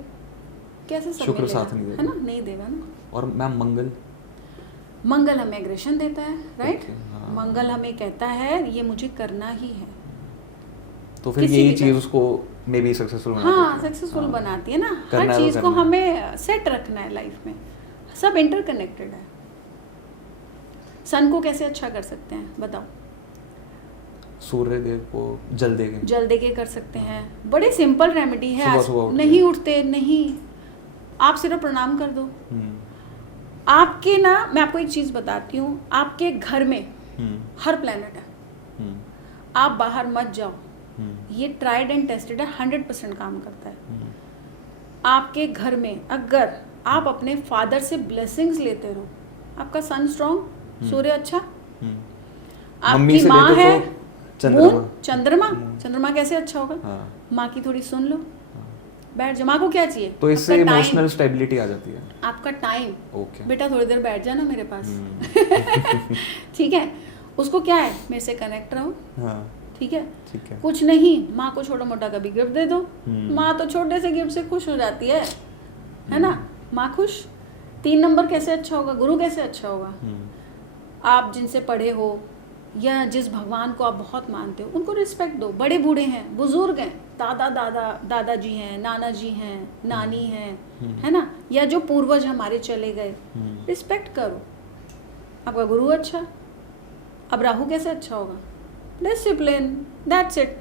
कैसे सब शुक्र मिलेगा, साथ नहीं देगा, है ना? नहीं देगा ना। और मैम मंगल, मंगल हमें एग्रेशन देता है, राइट? हाँ। मंगल हमें कहता है ये मुझे करना ही है, तो फिर यही चीज उसको मे बी सक्सेसफुल हाँ सक्सेसफुल बनाती है ना। हर चीज़ को हमें सेट रखना है लाइफ में, सब इंटरकनेक्टेड है। सन को कैसे अच्छा कर सकते हैं बताओ? सूर्य देव को जल दे के कर सकते हैं। बड़े सिंपल रेमेडी है। नहीं उठते नहीं, आप सिर्फ प्रणाम कर दो। आपके ना, मैं आपको एक चीज़ बताती हूँ, आपके घर में हर प्लेनेट है, आप बाहर मत जाओ, ये ट्राइड एंड टेस्टेड है, 100% काम करता है। आपके घर में अगर आप अपने फादर से ब्लेसिंग्स लेते रहो, आपका सन स्ट्रॉन्ग, सूर्य अच्छा, आपकी माँ है चंद्रमा कैसे अच्छा होगा? माँ की थोड़ी सुन लो, बैठ जाओ। माँ को क्या चाहिए? तो इससे इमोशनल स्टेबिलिटी आ जाती है। आपका टाइम, ओके बेटा थोड़ी देर बैठ जाना मेरे पास, ठीक है। उसको क्या है, मेरे से कनेक्ट रहो, ठीक है। कुछ नहीं, माँ को छोटा मोटा कभी गिफ्ट दे दो, माँ तो छोटे से गिफ्ट से खुश हो जाती है ना। माँ खुश। 3 नंबर कैसे अच्छा होगा? गुरु कैसे अच्छा होगा? आप जिनसे पढ़े हो या जिस भगवान को आप बहुत मानते हो, उनको रिस्पेक्ट दो। बड़े बूढ़े हैं, बुजुर्ग हैं, दादाजी हैं, नाना जी हैं, नानी हैं, है ना, या जो पूर्वज हमारे चले गए, रिस्पेक्ट करो। आपका गुरु अच्छा। अब राहु कैसे अच्छा होगा? Discipline, that's it.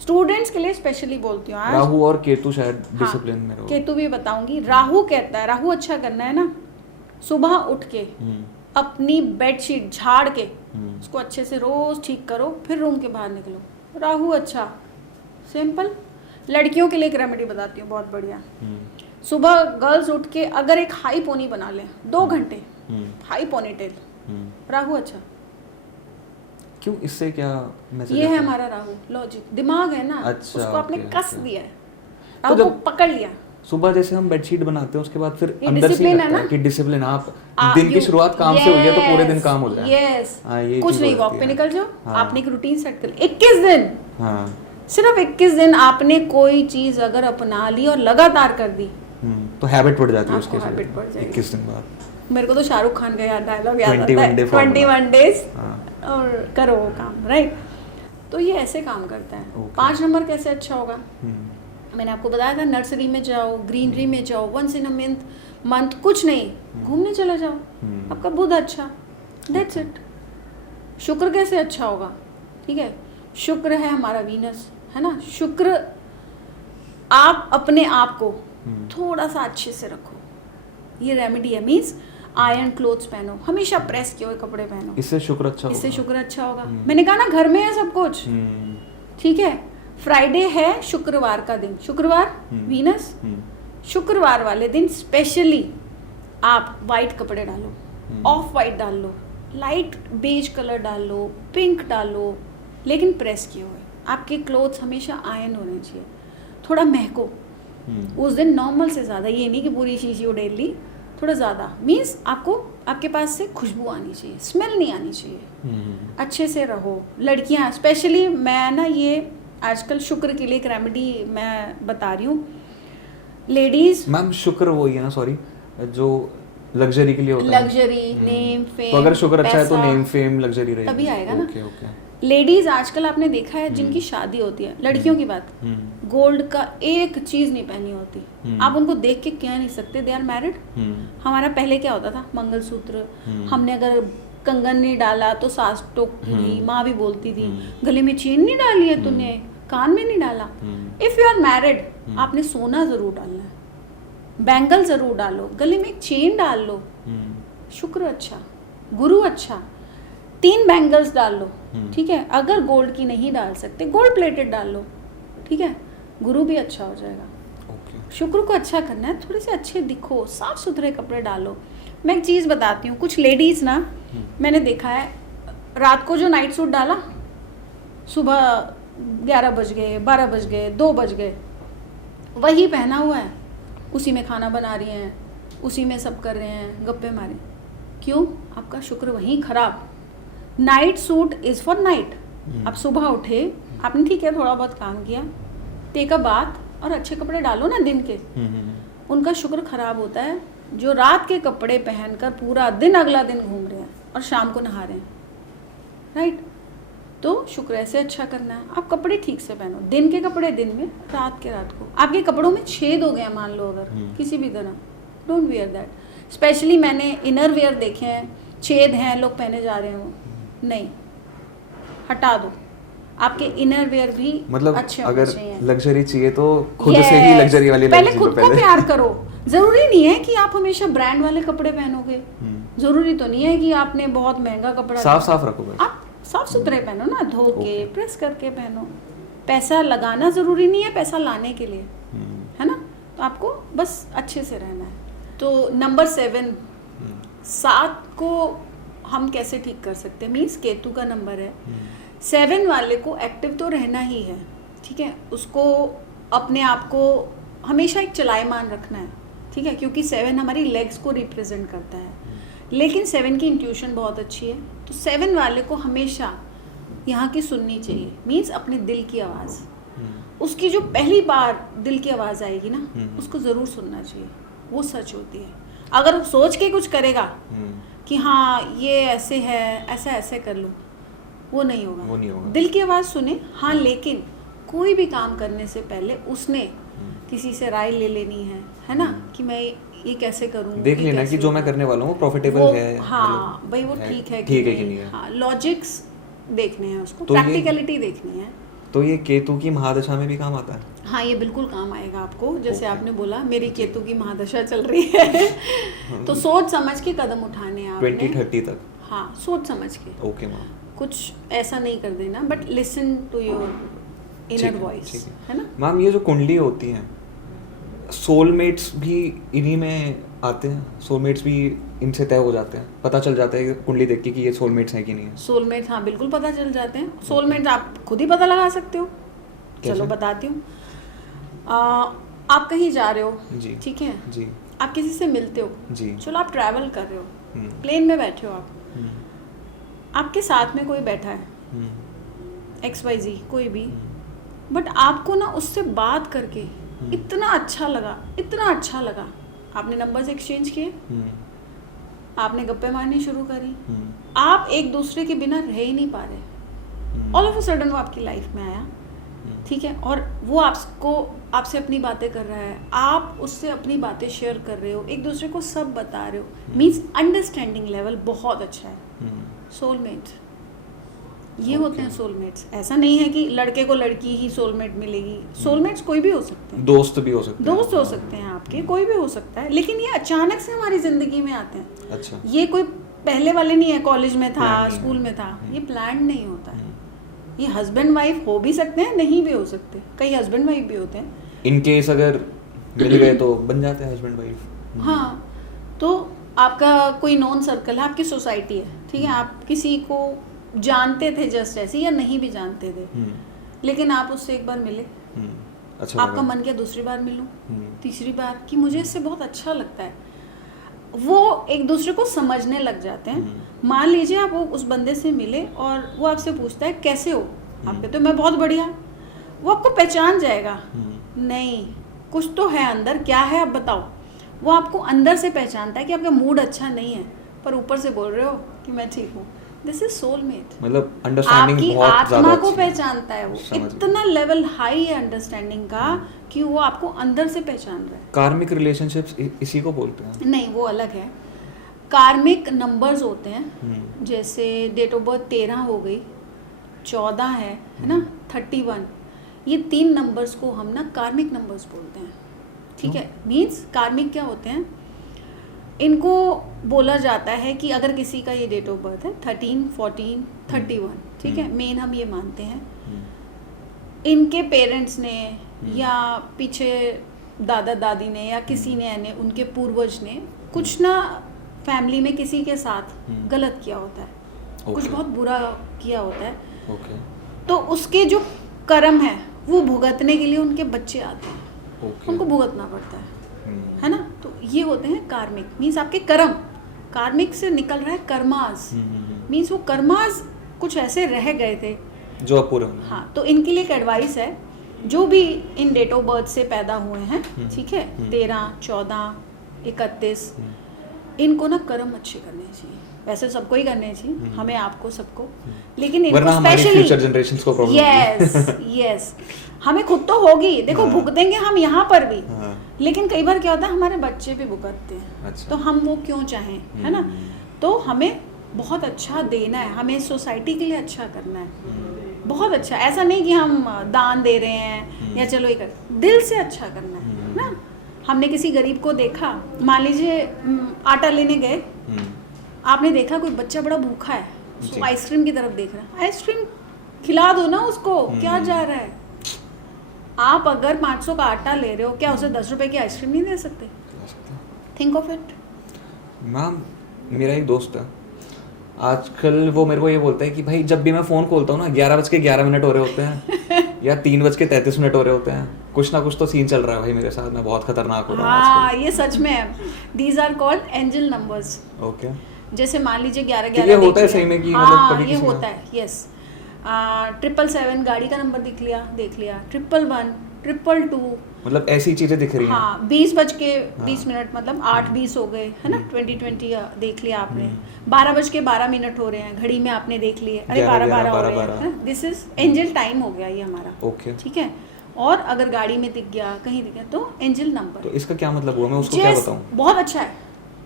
स्टूडेंट्स के लिए स्पेशली बोलती हूँ आज। राहु और केतु शायद डिसिप्लिन में रहो। केतु भी बताऊंगी। राहु कहता है, राहु अच्छा करना है ना, सुबह उठ के अपनी बेडशीट झाड़ के उसको अच्छे से रोज ठीक करो, फिर रूम के बाहर निकलो। राहु अच्छा, सिंपल। लड़कियों के लिए एक रेमेडी बताती हूँ बहुत बढ़िया। सुबह गर्ल्स उठ के अगर एक हाई पोनी बना लें 2 घंटे, हाई पोनी टेल, राहु अच्छा। क्यों, इससे क्या मैसेज? ये है हमारा राहु, लॉजिक, दिमाग है ना, अच्छा, उसको आपने कस दिया है, तो राहु को पकड़ लिया। सुबह जैसे हम बेडशीट बनाते हैं, उसके बाद फिर अंदर से लगता है कि डिसिप्लिन, आप दिन की शुरुआत काम से हुई है तो पूरे दिन काम हो जाए। ये कुछ नहीं, वॉक पे निकल जाओ। आपने एक रूटीन सेट कर लिया 21 दिन, सिर्फ 21 दिन आपने कोई चीज अगर अपना ली और लगातार कर दी तो हैबिट पड़ जाती है उसके, हैबिट पड़ जाएगी 21 दिन बाद। मेरे को तो शाहरुख खान का डायलॉग याद आता है, 21 डेज और करो वो काम, राइट। तो ये ऐसे काम करता है। 5 नंबर कैसे अच्छा होगा? मैंने आपको बताया था, नर्सरी में जाओ, ग्रीनरी में जाओ, वंस इन अ मंथ कुछ नहीं, घूमने चले जाओ, आपका बुध अच्छा, दैट्स इट। शुक्र कैसे अच्छा होगा? ठीक है, शुक्र है हमारा वीनस, है ना। शुक्र, आप अपने आप को थोड़ा सा अच्छे से रखो, ये रेमेडी है। मीन्स आयरन क्लोथ्स पहनो, हमेशा प्रेस किए हुए कपड़े पहनो, इससे शुक्र अच्छा होगा। इससे शुक्र अच्छा होगा। मैंने कहा ना, घर में है सब कुछ, ठीक है। फ्राइडे है शुक्रवार का दिन, शुक्रवार वीनस, शुक्रवार वाले दिन स्पेशली आप वाइट कपड़े डालो, ऑफ वाइट डाल लो, लाइट बेज कलर डाल लो, पिंक डालो, लेकिन प्रेस किए हुए। आपके क्लोथ्स हमेशा आयरन होने चाहिए, थोड़ा महको उस दिन नॉर्मल से ज़्यादा, ये नहीं कि पूरी शीशी उड़ेल ली, थोड़ा ज़्यादा। मीन्स आपको आपके पास से खुशबू आनी चाहिए, स्मेल नहीं आनी चाहिए, अच्छे से रहो। लड़कियां स्पेशली, मैं ना ये आजकल शुक्र के लिए एक रेमेडी मैं बता रही हूँ। लेडीज, मैम शुक्र वही है ना, सॉरी, जो लग्जरी के लिए होता है, लग्जरी, नेम, फेम। तो अगर शुक्र अच्छा है तो नेम, फेम, लग्जरी रहेगी, तभी आएगा ना। ओके। लेडीज आजकल आपने देखा है, जिनकी शादी होती है, लड़कियों की बात, गोल्ड का एक चीज नहीं पहनी होती, आप उनको देख के कह नहीं सकते दे आर मैरिड। हमारा पहले क्या होता था, मंगलसूत्र, हमने अगर कंगन नहीं डाला तो सास टोकती थी, माँ भी बोलती थी, गले में चेन नहीं डाली है तूने, कान में नहीं डाला। इफ यू आर मैरिड, आपने सोना जरूर डालना है, बैंगल जरूर डालो, गले में एक चेन डाल लो, शुक्र अच्छा, गुरु अच्छा, 3 बैंगल्स डाल लो, ठीक है। अगर गोल्ड की नहीं डाल सकते, गोल्ड प्लेटेड डाल लो, ठीक है, गुरु भी अच्छा हो जाएगा। शुक्र को अच्छा करना है, थोड़े से अच्छे दिखो, साफ सुथरे कपड़े डालो। मैं एक चीज़ बताती हूँ, कुछ लेडीज़ ना, मैंने देखा है, रात को जो नाइट सूट डाला, सुबह 11 बज गए, 12 बज गए, 2 बज गए, वही पहना हुआ है, उसी में खाना बना रही हैं, उसी में सब कर रहे हैं, गप्पे मारे। क्यों? आपका शुक्र वहीं खराब। Night suit is for night. आप सुबह उठे, आपने ठीक है थोड़ा बहुत काम किया, टेक अ बाथ और अच्छे कपड़े डालो ना दिन के, उनका शुक्र खराब होता है। जो रात के कपड़े पहनकर पूरा दिन अगला दिन घूम रहे हैं और शाम को नहा रहे हैं, राइट। तो शुक्र ऐसे अच्छा करना है। आप कपड़े ठीक से पहनो, दिन के कपड़े दिन में, रात के रात को। आपके कपड़ों में छेद हो गए मान लो अगर किसी भी तरह, डोंट वियर दैट। स्पेशली मैंने इनर वेयर देखे हैं, छेद हैं, लोग पहने जा रहे हो, नहीं, हटा दो। आपके इनर वेयर भी मतलब अच्छे अगर होने चाहिए। लग्जरी चाहिए तो खुद से ही लग्जरी वाली पहले खुद को प्यार करो। जरूरी नहीं है कि आप हमेशा ब्रांड वाले कपड़े पहनोगे, जरूरी तो नहीं है कि आपने बहुत महंगा कपड़ा, साफ साफ रखो बस। आप साफ सुथरे पहनो ना, धो के प्रेस करके पहनो। पैसा लगाना जरूरी नहीं है पैसा लाने के लिए, है ना। तो आपको बस अच्छे से रहना है। तो नंबर 7 को हम कैसे ठीक कर सकते हैं, मीन्स केतु का नंबर है। 7 वाले को एक्टिव तो रहना ही है, ठीक है। उसको अपने आप को हमेशा एक चलायमान रखना है, ठीक है, क्योंकि 7 हमारी लेग्स को रिप्रेजेंट करता है। लेकिन 7 की इंट्यूशन बहुत अच्छी है, तो 7 वाले को हमेशा यहाँ की सुननी चाहिए, मीन्स अपने दिल की आवाज़। उसकी जो पहली बार दिल की आवाज़ आएगी ना, उसको ज़रूर सुनना चाहिए, वो सच होती है। अगर वो सोच के कुछ करेगा कि हाँ ये ऐसे है, ऐसा ऐसे कर लूँ, वो नहीं होगा। दिल की आवाज़ सुने, हाँ, लेकिन कोई भी काम करने से पहले उसने किसी से राय ले लेनी है ना, कि मैं ये कैसे करूँ, देख लेना कि जो मैं करने वाला हूँ प्रॉफिटेबल है, हाँ भाई वो ठीक है कि नहीं है, हाँ, लॉजिक्स देखने हैं उसको, तो प्रैक्टिकलिटी देखनी है। तो ये केतु की महादशा में भी काम आता है? हाँ, ये बिल्कुल काम आएगा आपको। जैसे आपने बोला मेरी केतु की महादशा चल रही है तो सोच समझ के कदम उठाने हैं आपने 2030 तक। हाँ, सोच समझ के। Okay ma'am. कुछ ऐसा नहीं कर देना, but listen to your inner voice, है ना। मैम ये जो कुंडली होती हैं, सोलमेट्स भी इन्हीं में आते हैं? सोलमेट्स भी इनसे तय हो जाते हैं, पता चल जाता है कुंडली देख के कि ये सोलमेट्स हैं कि नहीं है? सोलमेट्स, हाँ बिल्कुल पता चल जाते हैं। सोलमेट्स आप खुद ही पता लगा सकते हो। चलो बताती हूँ। आप कहीं जा रहे हो जी, ठीक है जी, आप किसी से मिलते हो जी, चलो आप ट्रैवल कर रहे हो, प्लेन में बैठे हो आप, आपके साथ में कोई बैठा है, XYZ कोई भी, बट आपको ना उससे बात करके इतना अच्छा लगा, आपने नंबर्स एक्सचेंज किए, आपने गप्पे मारनी शुरू करी, आप एक दूसरे के बिना रह ही नहीं पा रहे, ऑल ऑफ अ सडन वो आपकी लाइफ में आया, ठीक है, और वो आपसे अपनी बातें कर रहा है, आप उससे अपनी बातें शेयर कर रहे हो, एक दूसरे को सब बता रहे हो, मीन्स अंडरस्टैंडिंग लेवल बहुत अच्छा है। सोलमेट ये होते हैं सोलमेट्स। ऐसा नहीं है कि लड़के को लड़की ही सोलमेट मिलेगी, सोलमेट्स कोई भी हो सकते हैं, दोस्त भी हो सकते हैं, दोस्त हो सकते हैं आपके, कोई भी हो सकता है, लेकिन ये अचानक से हमारी जिंदगी में आते हैं। अच्छा, ये कोई पहले वाले नहीं है, कॉलेज में था, स्कूल में था, ये प्लान नहीं होता है। ये हस्बैंड वाइफ हो भी सकते हैं, नहीं भी हो सकते, कई हस्बैंड वाइफ भी होते हैं। इन केस अगर मिल गए तो बन जाते हैं हस्बैंड वाइफ। हाँ, तो आपका कोई नॉन सर्कल है, आपकी सोसाइटी है, ठीक है, आप किसी को जानते थे जस्ट ऐसे, या नहीं भी जानते थे, लेकिन आप उससे एक बार मिले, अच्छा, आपका मन किया दूसरी बार मिलूं, तीसरी बार कि मुझे इससे बहुत अच्छा लगता है, वो एक दूसरे को समझने लग जाते हैं। मान लीजिए आप वो उस बंदे से मिले और वो आपसे पूछता है कैसे हो, आप कहते हो मैं बहुत बढ़िया, वो आपको पहचान जाएगा, नहीं कुछ तो है अंदर, क्या है आप बताओ। वो आपको अंदर से पहचानता है कि आपका मूड अच्छा नहीं है, पर ऊपर से बोल रहे हो कि मैं ठीक हूँ। This is soulmate. मतलब अंडरस्टैंडिंग बहुत ज्यादा आत्मा को पहचानता है, वो इतना लेवल हाई है अंडरस्टैंडिंग का कि वो आपको अंदर से पहचान रहा है। कार्मिक रिलेशनशिप्स इसी को बोलते हैं? नहीं, वो अलग है। कार्मिक नंबर्स होते हैं, जैसे डेट ऑफ बर्थ 13 हो गई, 14 है ना, 31, ये 3 नंबर्स को हम ना कार्मिक नंबर्स बोलते हैं, ठीक है। मीन्स कार्मिक क्या होते हैं, इनको बोला जाता है कि अगर किसी का ये डेट ऑफ बर्थ है 13, 14, 31, ठीक है, मेन हम ये मानते हैं इनके पेरेंट्स ने या पीछे दादा दादी ने या किसी ने, यानी उनके पूर्वज ने कुछ ना फैमिली में किसी के साथ गलत किया होता है, कुछ बहुत बुरा किया होता है, तो उसके जो कर्म है वो भुगतने के लिए उनके बच्चे आते हैं, उनको भुगतना पड़ता है ना। तो ये होते हैं कार्मिक, मीन्स आपके कर्म, कार्मिक से निकल रहा है कर्मास, मीन्स वो कर्मास कुछ ऐसे रह गए थे जो अब पूरे होंगे। हाँ, तो इनके लिए एक एडवाइस है, जो भी इन डेट ऑफ बर्थ से पैदा हुए हैं, ठीक है, 13, 14, 31, इनको ना कर्म अच्छे करने चाहिए, वैसे सबको ही करने चाहिए, हमें, आपको, सबको, लेकिन वरना इनको हमारी स्पेशली फ्यूचर जनरेशंस को प्रॉब्लम यस यस हमें खुद तो होगी, देखो हाँ। भुगतेंगे हम यहाँ पर भी, हाँ। लेकिन कई बार क्या होता है हमारे बच्चे भी भुगतते हैं, अच्छा। तो हम वो क्यों चाहें, है ना। तो हमें बहुत अच्छा देना है, हमें सोसाइटी के लिए अच्छा करना है, बहुत अच्छा, ऐसा नहीं कि हम दान दे रहे हैं या चलो ये कर, दिल से अच्छा करना है ना। हमने किसी गरीब को देखा, मान लीजिए आटा लेने गए, आपने देखा कोई बच्चा बड़ा भूखा है, उसको आइसक्रीम की तरफ देख रहा है, आइसक्रीम खिला दो ना उसको, क्या जा रहा है। आप अगर 500 का आटा ले रहे हो, क्या उसे 10 रुपए की आइसक्रीम नहीं दे सकते? Think of it. मैम मेरा एक दोस्त है, आजकल वो मेरे को ये बोलता है कि भाई जब भी मैं फ़ोन खोलता हूँ ना 11:11 हो रहे होते हैं या 3:33 हो रहे होते हैं, कुछ ना कुछ तो सीन चल रहा है भाई मेरे साथ में, बहुत खतरनाक हो रहा है हाँ, आजकल। ये सच में है, these are called angel numbers. Okay, जैसे मान लीजिए 11:11 तो ये होता है सही में कि मतलब कभी ये किसी होता है, यस। 777 गाड़ी का नंबर देख लिया, 111, 222, मतलब ऐसी चीजें दिख रही हैं। हाँ, 20:20 मतलब 8:20 हो गए, है ना, 2020 देख लिया आपने, 12:12 हो रहे हैं, घड़ी में आपने देख लिए, अरे 12:12 हो रहे हैं, दिस इज एंजल टाइम हो गया ये हमारा। ओके, ठीक है। और अगर गाड़ी में दिख गया, कहीं दिख गया, तो एंजल नंबर। तो इसका क्या मतलब हुआ, मैं उसको क्या बताऊं? बहुत अच्छा है,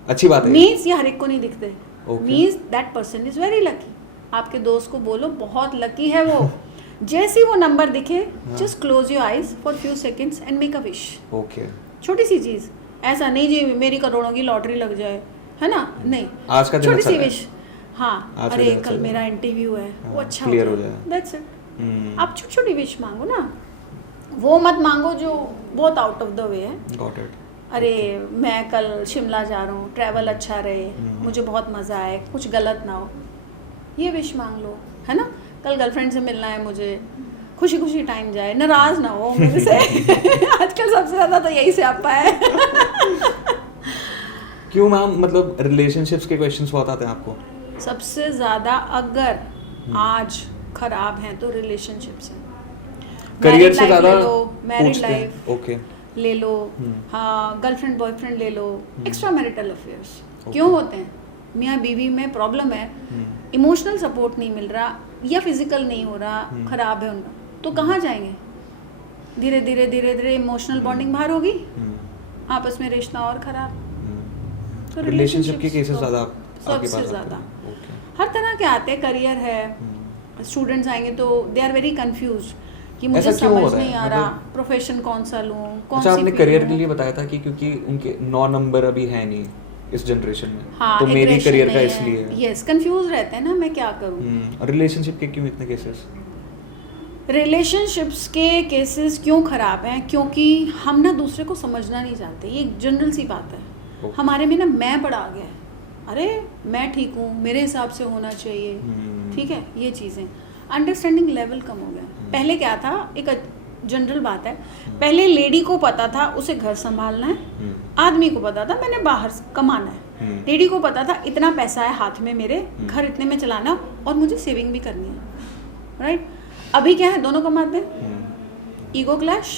अच्छी बात है। मीन्स ये हर एक को नहीं दिखते, Okay. Means that person is very lucky. आपके दोस्त को बोलो बहुत लकी है वो, जैसे ही वो नंबर दिखे, just close your eyes for few seconds and make a wish. Okay, छोटी सी चीज, ऐसा नहीं जी मेरी करोड़ों की लॉटरी लग जाए, है ना, नहीं, आज का दिन छोटी अच्छा सी रहा है। विश। हाँ, आज का अरे दिन अच्छा कल रहा है। मेरा इंटरव्यू है, वो अच्छा clear हो हो जाए, जाए। That's it. आप छोटी छोटी विश मांगो ना, वो मत मांगो जो बहुत आउट ऑफ द वे है। Got it. अरे मैं कल शिमला जा रहा हूँ, ट्रैवल अच्छा रहे, मुझे बहुत मज़ा आए, कुछ गलत ना हो, ये विश मांग लो, है ना। कल गर्लफ्रेंड से मिलना है मुझे, खुशी खुशी टाइम जाए, नाराज ना हो मेरे से आजकल सबसे ज़्यादा तो यही स्यापा है क्यों मैम, मतलब रिलेशनशिप्स के क्वेश्चंस बहुत आते हैं आपको? सबसे ज़्यादा अगर आज खराब हैं तो रिलेशनशिप्स हैं। करियर से ज़्यादा मैरिड पूछते हैं। लाइफ ओके, ले लो, हाँ, गर्लफ्रेंड बॉयफ्रेंड ले लो, एक्स्ट्रा मैरिटल अफेयर्स क्यों होते हैं? मियाँ बीवी में प्रॉब्लम है, इमोशनल सपोर्ट नहीं मिल रहा या फिजिकल नहीं हो रहा, खराब है उनका, तो कहाँ जाएंगे? धीरे धीरे धीरे धीरे इमोशनल बॉन्डिंग बाहर होगी, आपस में रिश्ता और खराब। तो रिलेशनशिप के केसेस ज़्यादा आपके सबसे पास ज़्यादा ओके, हर तरह के आते हैं। करियर है, स्टूडेंट्स आएंगे तो दे आर वेरी कंफ्यूज कि मुझे ऐसा क्यों हो समझ रहा है? नहीं आ रहा मतलब- प्रोफेशन कौन सा लूँ, कौन अच्छा सी आपने फील्ड करियर लूँ। के लिए बताया था कि क्योंकि उनके 9 नंबर अभी है नहीं इस जनरेशन में, हाँ, तो मे बी aggression करियर का नहीं इसलिए है, यस, कंफ्यूज रहते हैं ना, मैं क्या करूँ। रिलेशनशिप के क्यों इतने केसेस? रिलेशनशिप्स के केसेस क्यों खराब हैं? क्योंकि हम ना दूसरे को समझना नहीं चाहते, ये एक जनरल सी बात है। Okay. हमारे में ना मैं बड़ा आ गया है, अरे मैं ठीक हूँ, मेरे हिसाब से होना चाहिए, ठीक है, ये चीज़ें, अंडरस्टैंडिंग लेवल कम हो गया। पहले क्या था, एक जनरल बात है, पहले लेडी को पता था उसे घर संभालना है, आदमी को पता था मैंने बाहर कमाना है, लेडी को पता था इतना पैसा है हाथ में मेरे, घर इतने में चलाना और मुझे सेविंग भी करनी है, राइट। अभी क्या है, दोनों कमाते हैं, ईगो क्लैश,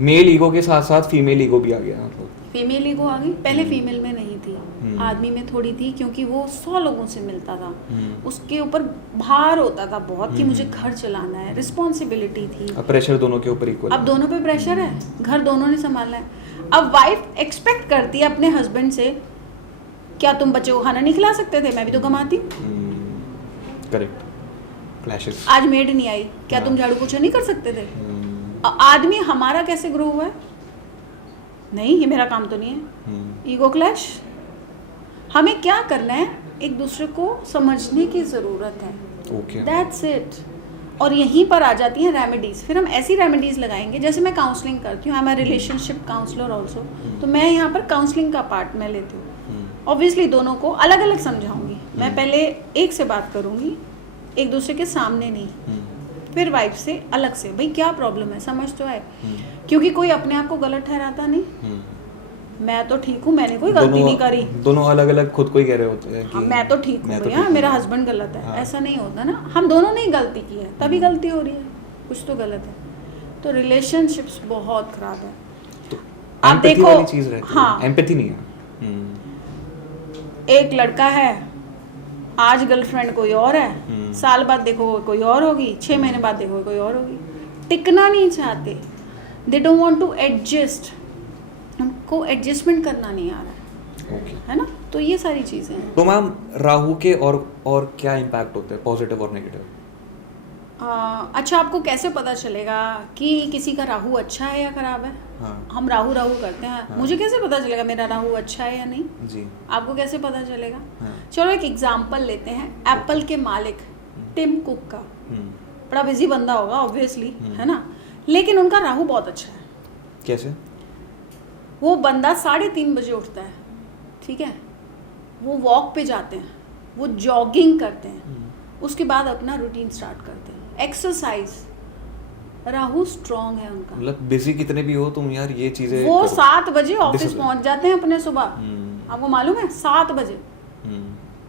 मेल ईगो के साथ साथ फीमेल ईगो भी आ गया मतलब। फीमेल ईगो आ गई, पहले फीमेल में नहीं थी, आदमी में थोड़ी थी, क्योंकि वो 100 लोगों से मिलता था, उसके ऊपर भार होता था बहुत कि मुझे घर चलाना है, रिस्पॉन्सिबिलिटी थी। अब प्रेशर दोनों के ऊपर इक्वल। अब दोनों पे प्रेशर है, घर दोनों ने संभालना है। अब वाइफ एक्सपेक्ट करती है अपने हस्बैंड से, क्या तुम बच्चे को खाना नहीं खिला सकते थे, मैं भी तो कमाती हूँ। Correct, clashes. आज मेड नहीं आई, क्या तुम झाड़ू पोछा नहीं कर सकते थे? आदमी हमारा कैसे ग्रो हुआ है, नहीं ये मेरा काम तो नहीं है, ईगो क्लैश। हमें क्या करना है, एक दूसरे को समझने की ज़रूरत है, ओके, दैट्स इट। और यहीं पर आ जाती हैं रेमेडीज़। फिर हम ऐसी रेमेडीज़ लगाएंगे, जैसे मैं काउंसलिंग करती हूँ, I am a relationship counsellor also, तो मैं यहाँ पर काउंसलिंग का पार्ट मैं लेती हूँ। ऑब्वियसली दोनों को अलग अलग समझाऊंगी, मैं पहले एक से बात करूँगी, एक दूसरे के सामने नहीं, फिर वाइफ से अलग से, भाई क्या प्रॉब्लम है, समझ तो है, क्योंकि कोई अपने आप को गलत ठहराता नहीं, मैं तो ठीक हूँ, मैंने कोई गलती नहीं करी। दोनों अलग अलग खुद को ही कह रहे होते हैं कि हाँ, मैं तो ठीक हूँ भैया, मेरा हस्बैंड गलत है, ऐसा नहीं होता ना, हम दोनों ने ही गलती की है, तभी गलती हो रही है, कुछ तो गलत है। तो रिलेशनशिप्स बहुत खराब है। तो आप empathy देखो, वाली चीज रहती है, हाँ, एम्पैथी नहीं है। एक लड़का है, आज गर्लफ्रेंड कोई और है, साल बाद देखो कोई और होगी, 6 महीने बाद देखो कोई और होगी। टिकना नहीं चाहते, they don't want to adjust, उनको एडजस्टमेंट करना नहीं आ रहा है ना। तो ये सारी चीज़ें हैं। तो मैम राहु के और क्या इम्पैक्ट होते हैं, पॉजिटिव और नेगेटिव? अच्छा, आपको कैसे पता चलेगा कि किसी का राहु अच्छा है या खराब है? हाँ। हम राहु करते हैं, हाँ। मुझे कैसे पता चलेगा मेरा राहु अच्छा है या नहीं? जी। आपको कैसे पता चलेगा? हाँ। चलो एक एग्जांपल लेते हैं, एप्पल के मालिक टिम कुक का। बड़ा बिजी बंदा होगा ऑब्वियसली, है ना, लेकिन उनका राहु बहुत अच्छा है। कैसे? वो बंदा 3:30 बजे उठता है, ठीक है, वो वॉक पे जाते हैं, वो जॉगिंग करते हैं, उसके बाद अपना रूटीन स्टार्ट करते हैं, एक्सरसाइज। राहु स्ट्रांग है उनका। मतलब बिजी कितने भी हो तुम यार ये चीजें वो करो। 7 बजे ऑफिस पहुंच जाते हैं अपने सुबह। आपको मालूम है 7 बजे।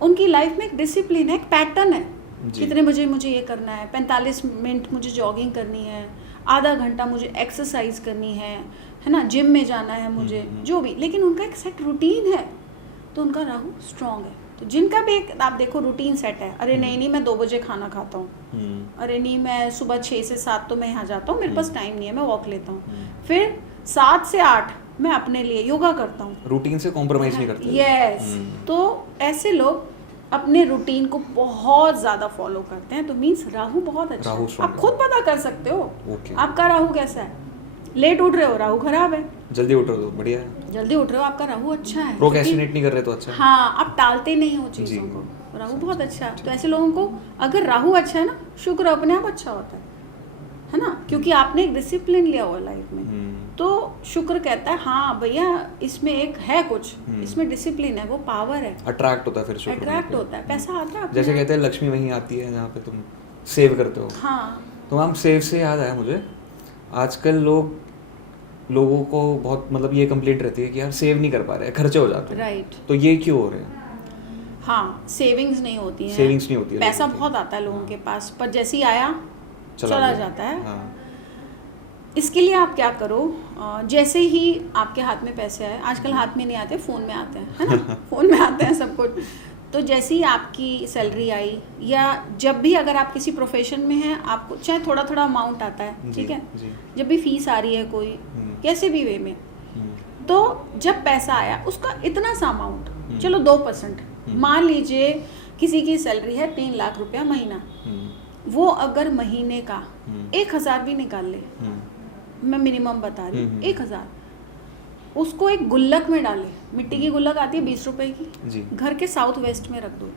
उनकी लाइफ में एक डिसिप्लिन है, एक पैटर्न है, कितने बजे मुझे ये करना है, 45 मिनट मुझे जॉगिंग करनी है, आधा घंटा मुझे एक्सरसाइज करनी है ना, जिम में जाना है मुझे, जो भी, लेकिन उनका एक सेट रूटीन है, तो उनका राहु स्ट्रांग है। तो जिनका भी एक आप देखो रूटीन सेट है, अरे नहीं मैं 2 बजे खाना खाता हूँ, अरे नहीं मैं सुबह 6 से 7 तो मैं यहाँ जाता हूँ, मेरे पास टाइम नहीं है, मैं वॉक लेता हूँ, फिर 7 से 8 मैं अपने लिए योगा करता हूँ, रूटीन से कॉम्प्रोमाइज नहीं करते। यस। तो ऐसे लोग अपने रूटीन को बहुत ज़्यादा फॉलो करते हैं, तो मीन्स राहु बहुत अच्छा है। आप खुद पता कर सकते हो आपका राहु कैसा है। लेट उठ रहे हो, राहु खराब है। जल्दी उठ रहे हो, बढ़िया है। जल्दी उठ रहे हो, आपका राहु अच्छा है। प्रोक्रेस्टिनेट नहीं कर रहे तो अच्छा है। हाँ, आप टालते नहीं हो चीज़ों को, राहु बहुत अच्छा है। तो ऐसे लोगों को अगर राहु अच्छा है ना, शुक्र अपने आप अच्छा होता है ना, क्योंकि आपने एक डिसिप्लिन लिया हुआ लाइफ में। तो शुक्र कहता है हाँ भैया इसमें एक है कुछ, इसमें डिसिप्लिन है, वो पावर है, अट्रैक्ट होता है, फिर शुक्र अट्रैक्ट होता है, पैसा आता है। जैसे कहते हैं लक्ष्मी वहीं आती है जहाँ पे तुम सेव करते हो। हाँ। तो मैम सेव से याद आया मुझे, आजकल लोगों को बहुत मतलब ये कंप्लेंट रहती है कि यार सेव नहीं कर पा रहे हैं, खर्चे हो जाते हैं। राइट। तो ये क्यों हो रहे हैं? हाँ, सेविंग्स नहीं होती है, सेविंग्स नहीं होती है, पैसा बहुत आता है लोगों के पास, पर जैसे ही आया चला जाता है। हाँ। इसके लिए आप क्या करो, जैसे ही आपके हाथ में पैसे आए, आजकल हाथ में नहीं आते, फ़ोन में आते हैं, है ना फ़ोन में आते हैं सब कुछ। तो जैसे ही आपकी सैलरी आई, या जब भी अगर आप किसी प्रोफेशन में हैं, आपको चाहे थोड़ा थोड़ा अमाउंट आता है, ठीक है, जब भी फीस आ रही है कोई कैसे भी वे में, तो जब पैसा आया उसका इतना सा अमाउंट, चलो 2%, मान लीजिए किसी की सैलरी है 3 लाख रुपया महीना, वो अगर महीने का 1,000 भी निकाल ले, मैं मिनिमम बता रही हूँ, 1,000 उसको एक गुल्लक में डाले, मिट्टी की गुल्लक आती है 20 रुपए की, घर के साउथ वेस्ट में रख दो,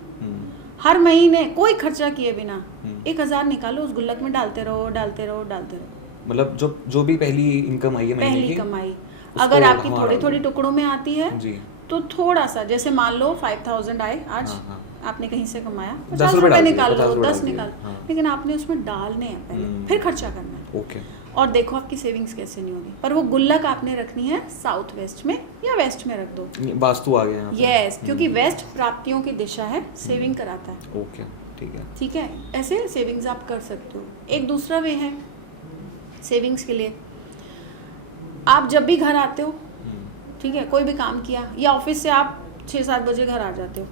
हर महीने कोई खर्चा किए बिना 1,000 निकालो, उस गुल्लक में डालते रहो डालते रहो डालते रहो। मतलब जो भी पहली इनकम आई है महीने की, पहली कमाई अगर आपकी थोड़ी थोड़ी टुकड़ों में आती है तो थोड़ा सा, जैसे मान लो 5,000 आए आज, आपने कहीं से कमाया, 50 रुपए निकाल लो, 10 निकाल, लेकिन आपने उसमें डालने हैं पहले, फिर खर्चा करना है। ओके। और देखो आपकी सेविंग्स कैसे नहीं होगी, पर वो गुल्लक आपने रखनी है साउथ वेस्ट में या वेस्ट में रख दो, वास्तु आ गया। यस, क्योंकि वेस्ट प्राप्तियों की दिशा है, सेविंग कराता है। ओके, ठीक है, ठीक है, ऐसे सेविंग्स आप कर सकते हो। एक दूसरा वे है सेविंग्स के लिए, आप जब भी घर आते हो, ठीक है, कोई भी काम किया, या ऑफिस से आप 6-7 बजे घर आ जाते हो,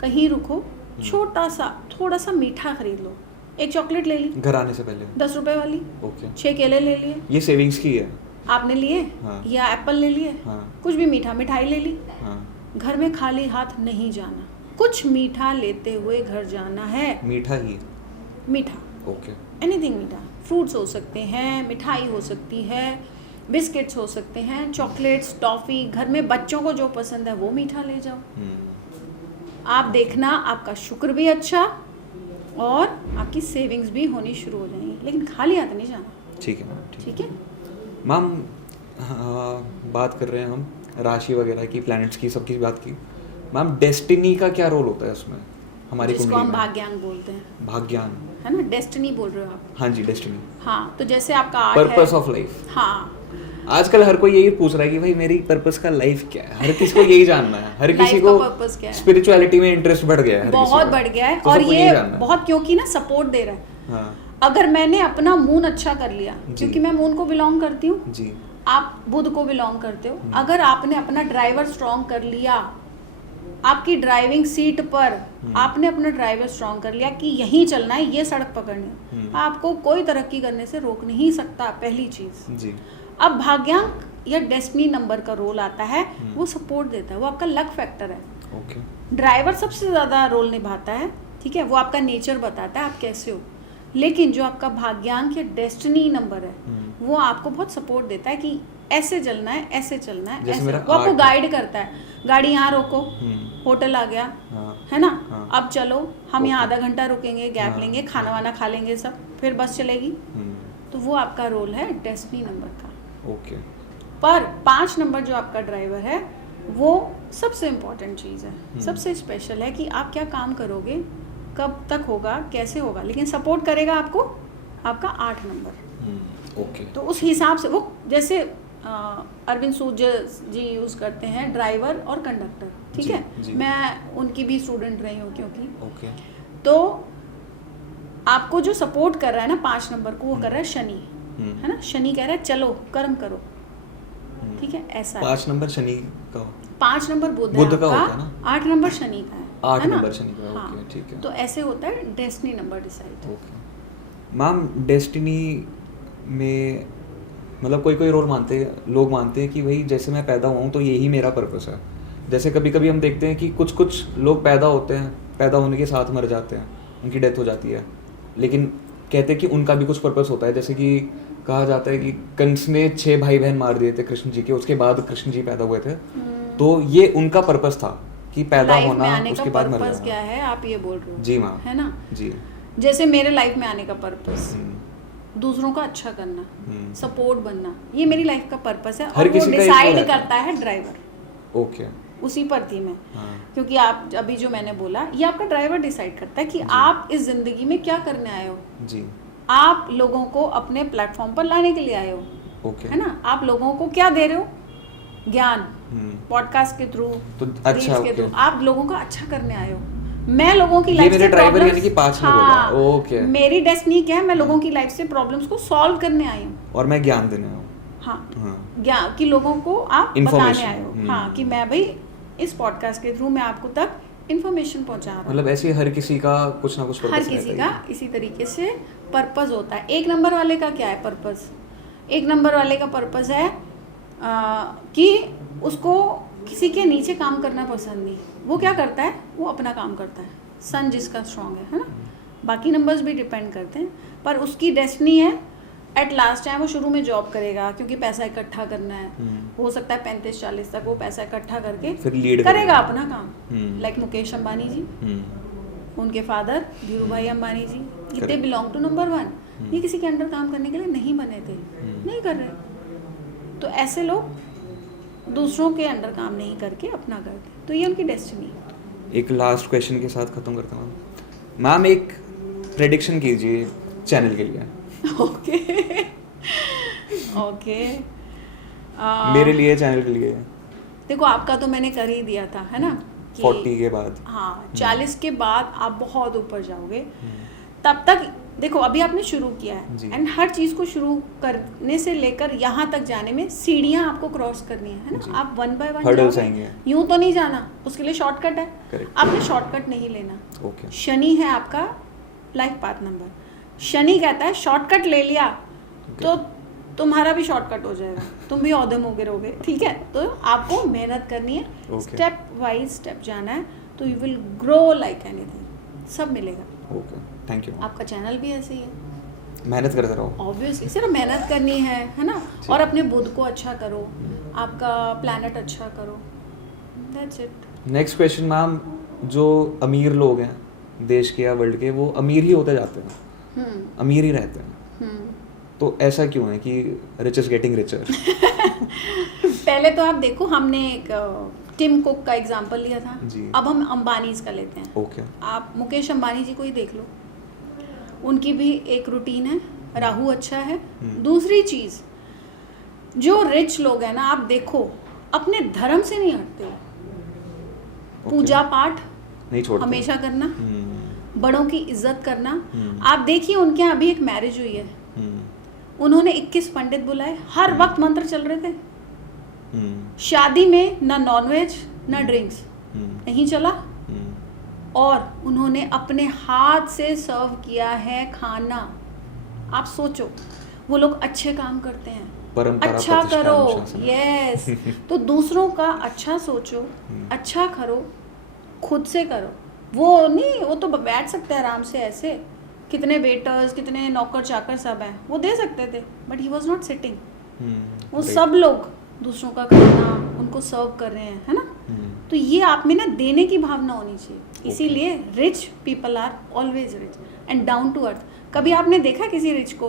कहीं रुको, छोटा सा थोड़ा सा मीठा खरीद लो, एक चॉकलेट ले ली घर आने से पहले, 10 रुपए वाली, ओके, 6 केले ले लिए, ये सेविंग्स की है, आपने लिए, हाँ, या एप्पल ले लिए, हाँ, कुछ भी मीठा, मिठाई ले ली, हाँ, घर में खाली हाथ नहीं जाना, कुछ मीठा लेते हुए घर जाना है। मीठा ही, मीठा, ओके, एनीथिंग मीठा, फ्रूट्स हो सकते हैं, मिठाई हो सकती है, बिस्किट्स हो सकते हैं, चॉकलेट्स, टॉफ़ी, घर में बच्चों को जो पसंद है वो मीठा ले जाओ। आप देखना आपका शुक्र भी अच्छा और आपकी सेविंग्स भी होनी शुरू हो जाएंगी, लेकिन खाली हाथ नहीं जाना। ठीक है मैम, ठीक है मैम। बात कर रहे हैं हम राशि वगैरह की, प्लैनेट्स की, सबकी बात की। मैम डेस्टिनी का क्या रोल होता है उसमें हमारी कुंडली में? जिसको हम भाग्यान बोलते हैं। भाग्यान, है ना, डेस्टिनी बोल रहे हो आप? हाँ जी, डेस्टिनी। हाँ, तो जैसे आपका आर्ट है, पर्पस ऑफ लाइफ। हाँ, आजकल हर कोई यही पूछ रहा है कि भाई मेरी पर्पस का लाइफ क्या है, हर किसी को यही जानना है, हर किसी को पर्पस क्या है, स्पिरिचुअलिटी में इंटरेस्ट बढ़ गया है, बहुत बढ़ गया है, और ये बहुत क्योंकि ना सपोर्ट दे रहा है। हाँ। अगर मैंने अपना मून अच्छा कर लिया, क्योंकि मैं मून को बिलोंग करती हूँ जी, आप बुध को बिलोंग करते हो, अगर आपने अपना ड्राइवर स्ट्रॉन्ग कर लिया आपकी ड्राइविंग सीट पर आपने अपना ड्राइवर स्ट्रॉन्ग कर लिया कि यहीं चलना है, ये सड़क पकड़नी है, आपको कोई तरक्की करने से रोक नहीं सकता, पहली चीज़ जी। अब भाग्यांक या डेस्टिनी नंबर का रोल आता है, वो सपोर्ट देता है, वो आपका लक फैक्टर है। ओके। ड्राइवर सबसे ज़्यादा रोल निभाता है, ठीक है, वो आपका नेचर बताता है आप कैसे हो, लेकिन जो आपका भाग्यांक या डेस्टिनी नंबर है वो आपको बहुत सपोर्ट देता है कि ऐसे चलना है, ऐसे चलना है, ऐसे, वो आपको गाइड करता है, गाड़ी यहाँ रोको, होटल आ गया, है ना, अब चलो हम यहाँ आधा घंटा रुकेंगे, गैप लेंगे, खाना वाना खा लेंगे सब, फिर बस चलेगी। तो वो आपका रोल है डेस्टिनी नंबर का। ओके। पर 5 नंबर जो आपका ड्राइवर है वो सबसे इम्पोर्टेंट चीज़ है, सबसे स्पेशल है कि आप क्या काम करोगे, कब तक होगा, कैसे होगा, लेकिन सपोर्ट करेगा आपको आपका 8 नंबर। ओके। तो उस हिसाब से वो जैसे अरविंद सूद जी यूज़ करते हैं ड्राइवर और कंडक्टर, ठीक है, मैं उनकी भी स्टूडेंट रही हूँ क्योंकि ओके। तो आपको जो सपोर्ट कर रहा है ना 5 नंबर को, वो कर रहा है शनि, है ना, शनि कह रहा है चलो कर्म करो, ठीक है, ऐसा 5 नंबर शनि का, 5 नंबर बुध का होता है ना, 8 नंबर शनि का है, 8 नंबर शनि का, ओके, ठीक है। तो ऐसे होता है destiny number decide. Okay ma'am, destiny में मतलब कोई रोल मानते हैं, लोग मानते हैं कि भाई जैसे मैं पैदा हुआ हूँ तो यही मेरा पर्पस है। जैसे कभी कभी हम देखते हैं कि कुछ लोग पैदा होते हैं, पैदा होने के साथ मर जाते हैं, उनकी डेथ हो जाती है, लेकिन कहते हैं कि उनका भी कुछ पर्पस होता है। जैसे कि कहा जाता है कि कंस ने 6 भाई बहन मार दिए थे कृष्ण जी के, उसके बाद कृष्ण जी पैदा हुए थे, तो ये उनका पर्पस था कि पैदा होना, उसके बाद मर जाना। क्या है आप ये बोल रहे हो? जी मैम, है ना, जी। जैसे मेरे लाइफ में आने का पर्पस दूसरों का अच्छा करना, सपोर्ट बनना, ये मेरी लाइफ का पर्पस है, और वो डिसाइड करता है ड्राइवर। ओके। उसी पर थी मैं, क्योंकि आप अभी जो मैंने बोला ये आपका ड्राइवर डिसाइड करता है कि आप इस जिंदगी में क्या करने आए हो जी। आप लोगों को अपने प्लेटफॉर्म पर लाने के लिए आए हो, ओके, है ना, आप लोगों को क्या दे रहे हो, ज्ञान, पॉडकास्ट के थ्रू, तो अच्छा, के थ्रू आप लोगों का अच्छा करने आए हो। मैं लोगों की लाइफ से ड्राइवर यानी कि 5 में बोला, ओके, मेरी डेस्टिनी क्या है, मैं लोगों की लाइफ से प्रॉब्लम्स को सॉल्व करने आई हूँ, और मैं ज्ञान देने आया हूँ। हाँ, ज्ञान कि लोगों को आप बताने आए हो, हाँ, कि मैं भाई इस पॉडकास्ट के थ्रू मैं आपको तक इन्फॉर्मेशन पहुंचा रहा हूँ। मतलब ऐसे हर किसी का कुछ ना कुछ पर्पस, हर किसी का इसी तरीके से पर्पस होता है। 1 नंबर वाले का क्या है पर्पस? 1 नंबर वाले का पर्पस है कि उसको किसी के नीचे काम करना पसंद नहीं। वो क्या करता है, वो अपना काम करता है। सन जिसका स्ट्रॉन्ग है ना, बाकी नंबर्स भी डिपेंड करते हैं, पर उसकी डेस्टिनी है एट लास्ट टाइम वो शुरू में जॉब करेगा क्योंकि पैसा इकट्ठा करना है, हो सकता है 35-40 तक वो पैसा इकट्ठा करके फिर लीड करेगा अपना काम। लाइक मुकेश अंबानी जी, उनके फादर धीरू भाई अंबानी जी, दे बिलोंग टू नंबर 1। ये किसी के अंडर काम करने के लिए नहीं बने थे, नहीं कर रहे। तो ऐसे लोग दूसरों के अंडर काम नहीं करके अपना करते, तो ये उनकी डेस्टिनी। एक लास्ट क्वेश्चन के साथ खत्म करता हूँ मैम, एक प्रेडिक्शन कीजिए चैनल के लिए। ओके ओके, मेरे लिए, चैनल के लिए। देखो आपका तो मैंने कर ही दिया था, है ना, 40 के बाद, हाँ 40 के बाद आप बहुत ऊपर जाओगे। तब तक देखो अभी आपने शुरू किया है, एंड हर चीज़ को शुरू करने से लेकर यहाँ तक जाने में सीढ़ियाँ आपको क्रॉस करनी है ना। आप 1 by 1 जाओगे, यूँ तो नहीं जाना, उसके लिए शॉर्टकट है। आपने शॉर्टकट नहीं लेना। शनि है आपका लाइफ पाथ नंबर। शनि कहता है शॉर्टकट ले लिया तो तुम्हारा भी शॉर्टकट हो जाएगा, तुम भी औदम हो गिरोगे, ठीक है। तो आपको मेहनत करनी है, स्टेप वाइज स्टेप जाना है, तो you will grow like anything, सब मिलेगा। Okay, thank you. आपका चैनल भी ऐसे ही है, मेहनत करते रहो, ऑब्वियसली सिर्फ मेहनत करनी है ना, और अपने बुध को अच्छा करो, आपका प्लैनेट अच्छा करो, that's it. Next question ma'am, जो अमीर लोग हैं देश के या वर्ल्ड के, वो अमीर ही होते जाते हैं, अमीर ही रहते हैं, तो ऐसा क्यों है कि रिच इज गेटिंग रिचर? पहले तो आप देखो, हमने एक टिम कुक का एग्जांपल लिया था जी। अब हम अंबानीज का लेते हैं। ओके। आप मुकेश अंबानी जी को ही देख लो, उनकी भी एक रूटीन है, राहु अच्छा है। दूसरी चीज, जो रिच लोग हैं ना, आप देखो अपने धर्म से नहीं हटते, पूजा पाठ नहीं छोड़ते, हमेशा करना, बड़ों की इज्जत करना। आप देखिए उनके यहाँ अभी एक मैरिज हुई है, उन्होंने 21 पंडित बुलाए, हर वक्त मंत्र चल रहे थे, शादी में ना नॉनवेज ना ड्रिंक्स, नहीं चला, और उन्होंने अपने हाथ से सर्व किया है खाना। आप सोचो, वो लोग अच्छे काम करते हैं, अच्छा करो, यस। तो दूसरों का अच्छा सोचो, अच्छा करो, खुद से करो। वो नहीं, वो तो बैठ सकते हैं आराम से ऐसे, कितने वेटर्स, कितने नौकर चाकर सब हैं, वो दे सकते थे, but he was not sitting. वो सब लोग दूसरों का खाना उनको सर्व कर रहे हैं, है ना। तो ये आप में ना देने की भावना होनी चाहिए। इसीलिए rich people are always rich and down to earth. कभी आपने देखा किसी रिच को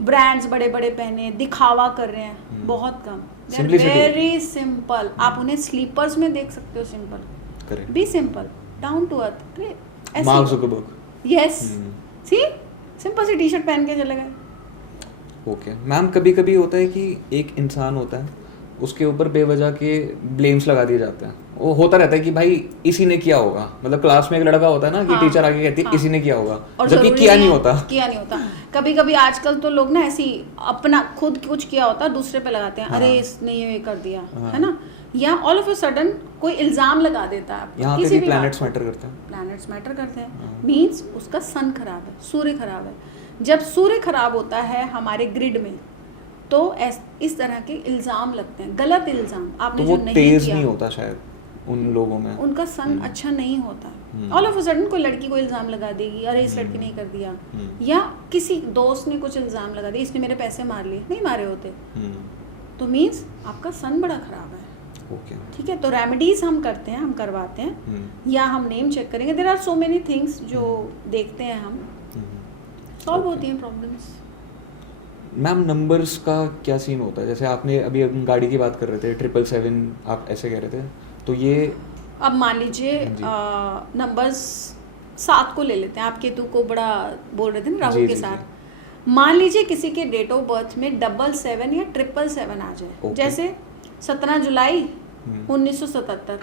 ब्रांड्स बड़े बड़े पहने, दिखावा कर रहे हैं? बहुत कम। They are very simple. आप उन्हें स्लीपर्स में देख सकते हो, simple, be simple, down to earth. Mark Zuckerberg, yes, see, simple see T shirt पहन के चले गए। ओके मैम, कभी कभी होता है कि एक इंसान होता है, उसके ऊपर बेवजह के ब्लेम्स लगा दिए जाते हैं। वो होता रहता है कि भाई इसी ने किया होगा, मतलब क्लास में एक लड़का होता है ना कि टीचर आके कहती है इसी ने किया होगा, जबकि किया नहीं होता। कभी कभी आजकल तो लोग ना ऐसी अपना खुद कुछ किया होता है दूसरे पे लगाते हैं, अरे इसने ये कर दिया, है ना, या ऑल ऑफ अ सडन कोई इल्जाम लगा देता है। यहाँ पे भी प्लैनेट्स मैटर करते हैं, प्लैनेट्स मैटर करते हैं। मींस उसका सन खराब है, सूर्य खराब है। जब सूर्य खराब होता है हमारे ग्रिड में, तो इस तरह के इल्जाम लगते हैं, गलत इल्जाम। आपने तो जो नहीं तेज किया, नहीं होता शायद उन लोगों में, उनका सन अच्छा नहीं होता। ऑल ऑफ अ सडन कोई लड़की को इल्जाम लगा देगी, अरे इस लड़की ने कर दिया, या किसी दोस्त ने कुछ इल्जाम लगा दिया, इसने मेरे पैसे मार लिए, नहीं मारे होते, तो मीन्स आपका सन बड़ा खराब है। ठीक है, तो रेमेडीज हम करते हैं, हम करवाते हैं, या हम नेम चेक करेंगे। There are so many things जो देखते हैं हम, सॉल्व होती हैं प्रॉब्लम्स। मैम नंबर्स का क्या सीन होता है? जैसे आपने अभी गाड़ी की बात कर रहे थे 777, आप ऐसे कह रहे थे, तो ये अब मान लीजिए नंबर्स 7 को ले लेते हैं, आप केतु को बड़ा बोल रहे थे ना राहु के साथ। मान लीजिए किसी के डेट ऑफ बर्थ में 777 या 777 आ जाए, जैसे 17 जुलाई 1977,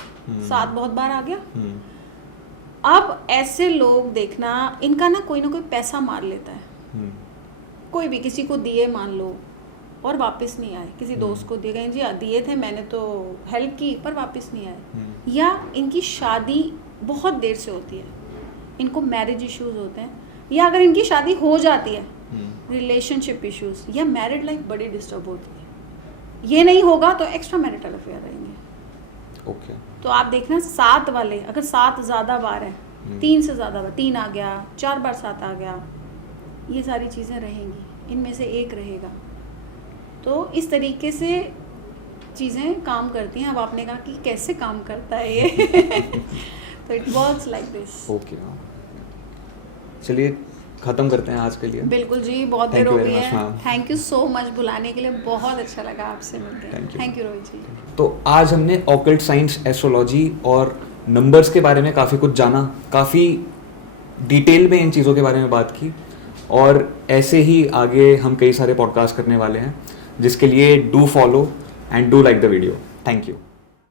7 बहुत बार आ गया। अब ऐसे लोग देखना, इनका ना कोई पैसा मार लेता है। कोई भी किसी को दिए मान लो और वापस नहीं आए, किसी दोस्त को दिए गए, जी दिए थे मैंने तो हेल्प की पर वापस नहीं आए, या इनकी शादी बहुत देर से होती है, इनको मैरिज इश्यूज होते हैं, या अगर इनकी शादी हो जाती है रिलेशनशिप इश्यूज, या मैरिड लाइफ बड़ी डिस्टर्ब होती है। ये नहीं होगा तो एक्स्ट्रा मैरिटल अफेयर रहेंगे। तो आप देखना 7 वाले, अगर 7 ज़्यादा बार है, 3 से ज़्यादा बार, 3 आ गया, 4 बार 7 आ गया, ये सारी चीज़ें रहेंगी, इनमें से एक रहेगा। तो इस तरीके से चीज़ें काम करती हैं। अब आपने कहा कि कैसे काम करता है ये तो it works like this. Okay, चलिए ख़त्म करते हैं आज के लिए। बिल्कुल जी, बहुत देर हो गई है। थैंक यू सो मच बुलाने के लिए, बहुत अच्छा लगा आपसे मिलकर। थैंक यू रोहित जी। तो आज हमने ऑकल्ट साइंस, एस्ट्रोलॉजी और नंबर्स के बारे में काफ़ी कुछ जाना, काफ़ी डिटेल में इन चीज़ों के बारे में बात की, और ऐसे ही आगे हम कई सारे पॉडकास्ट करने वाले हैं, जिसके लिए do follow and do like the video. Thank you.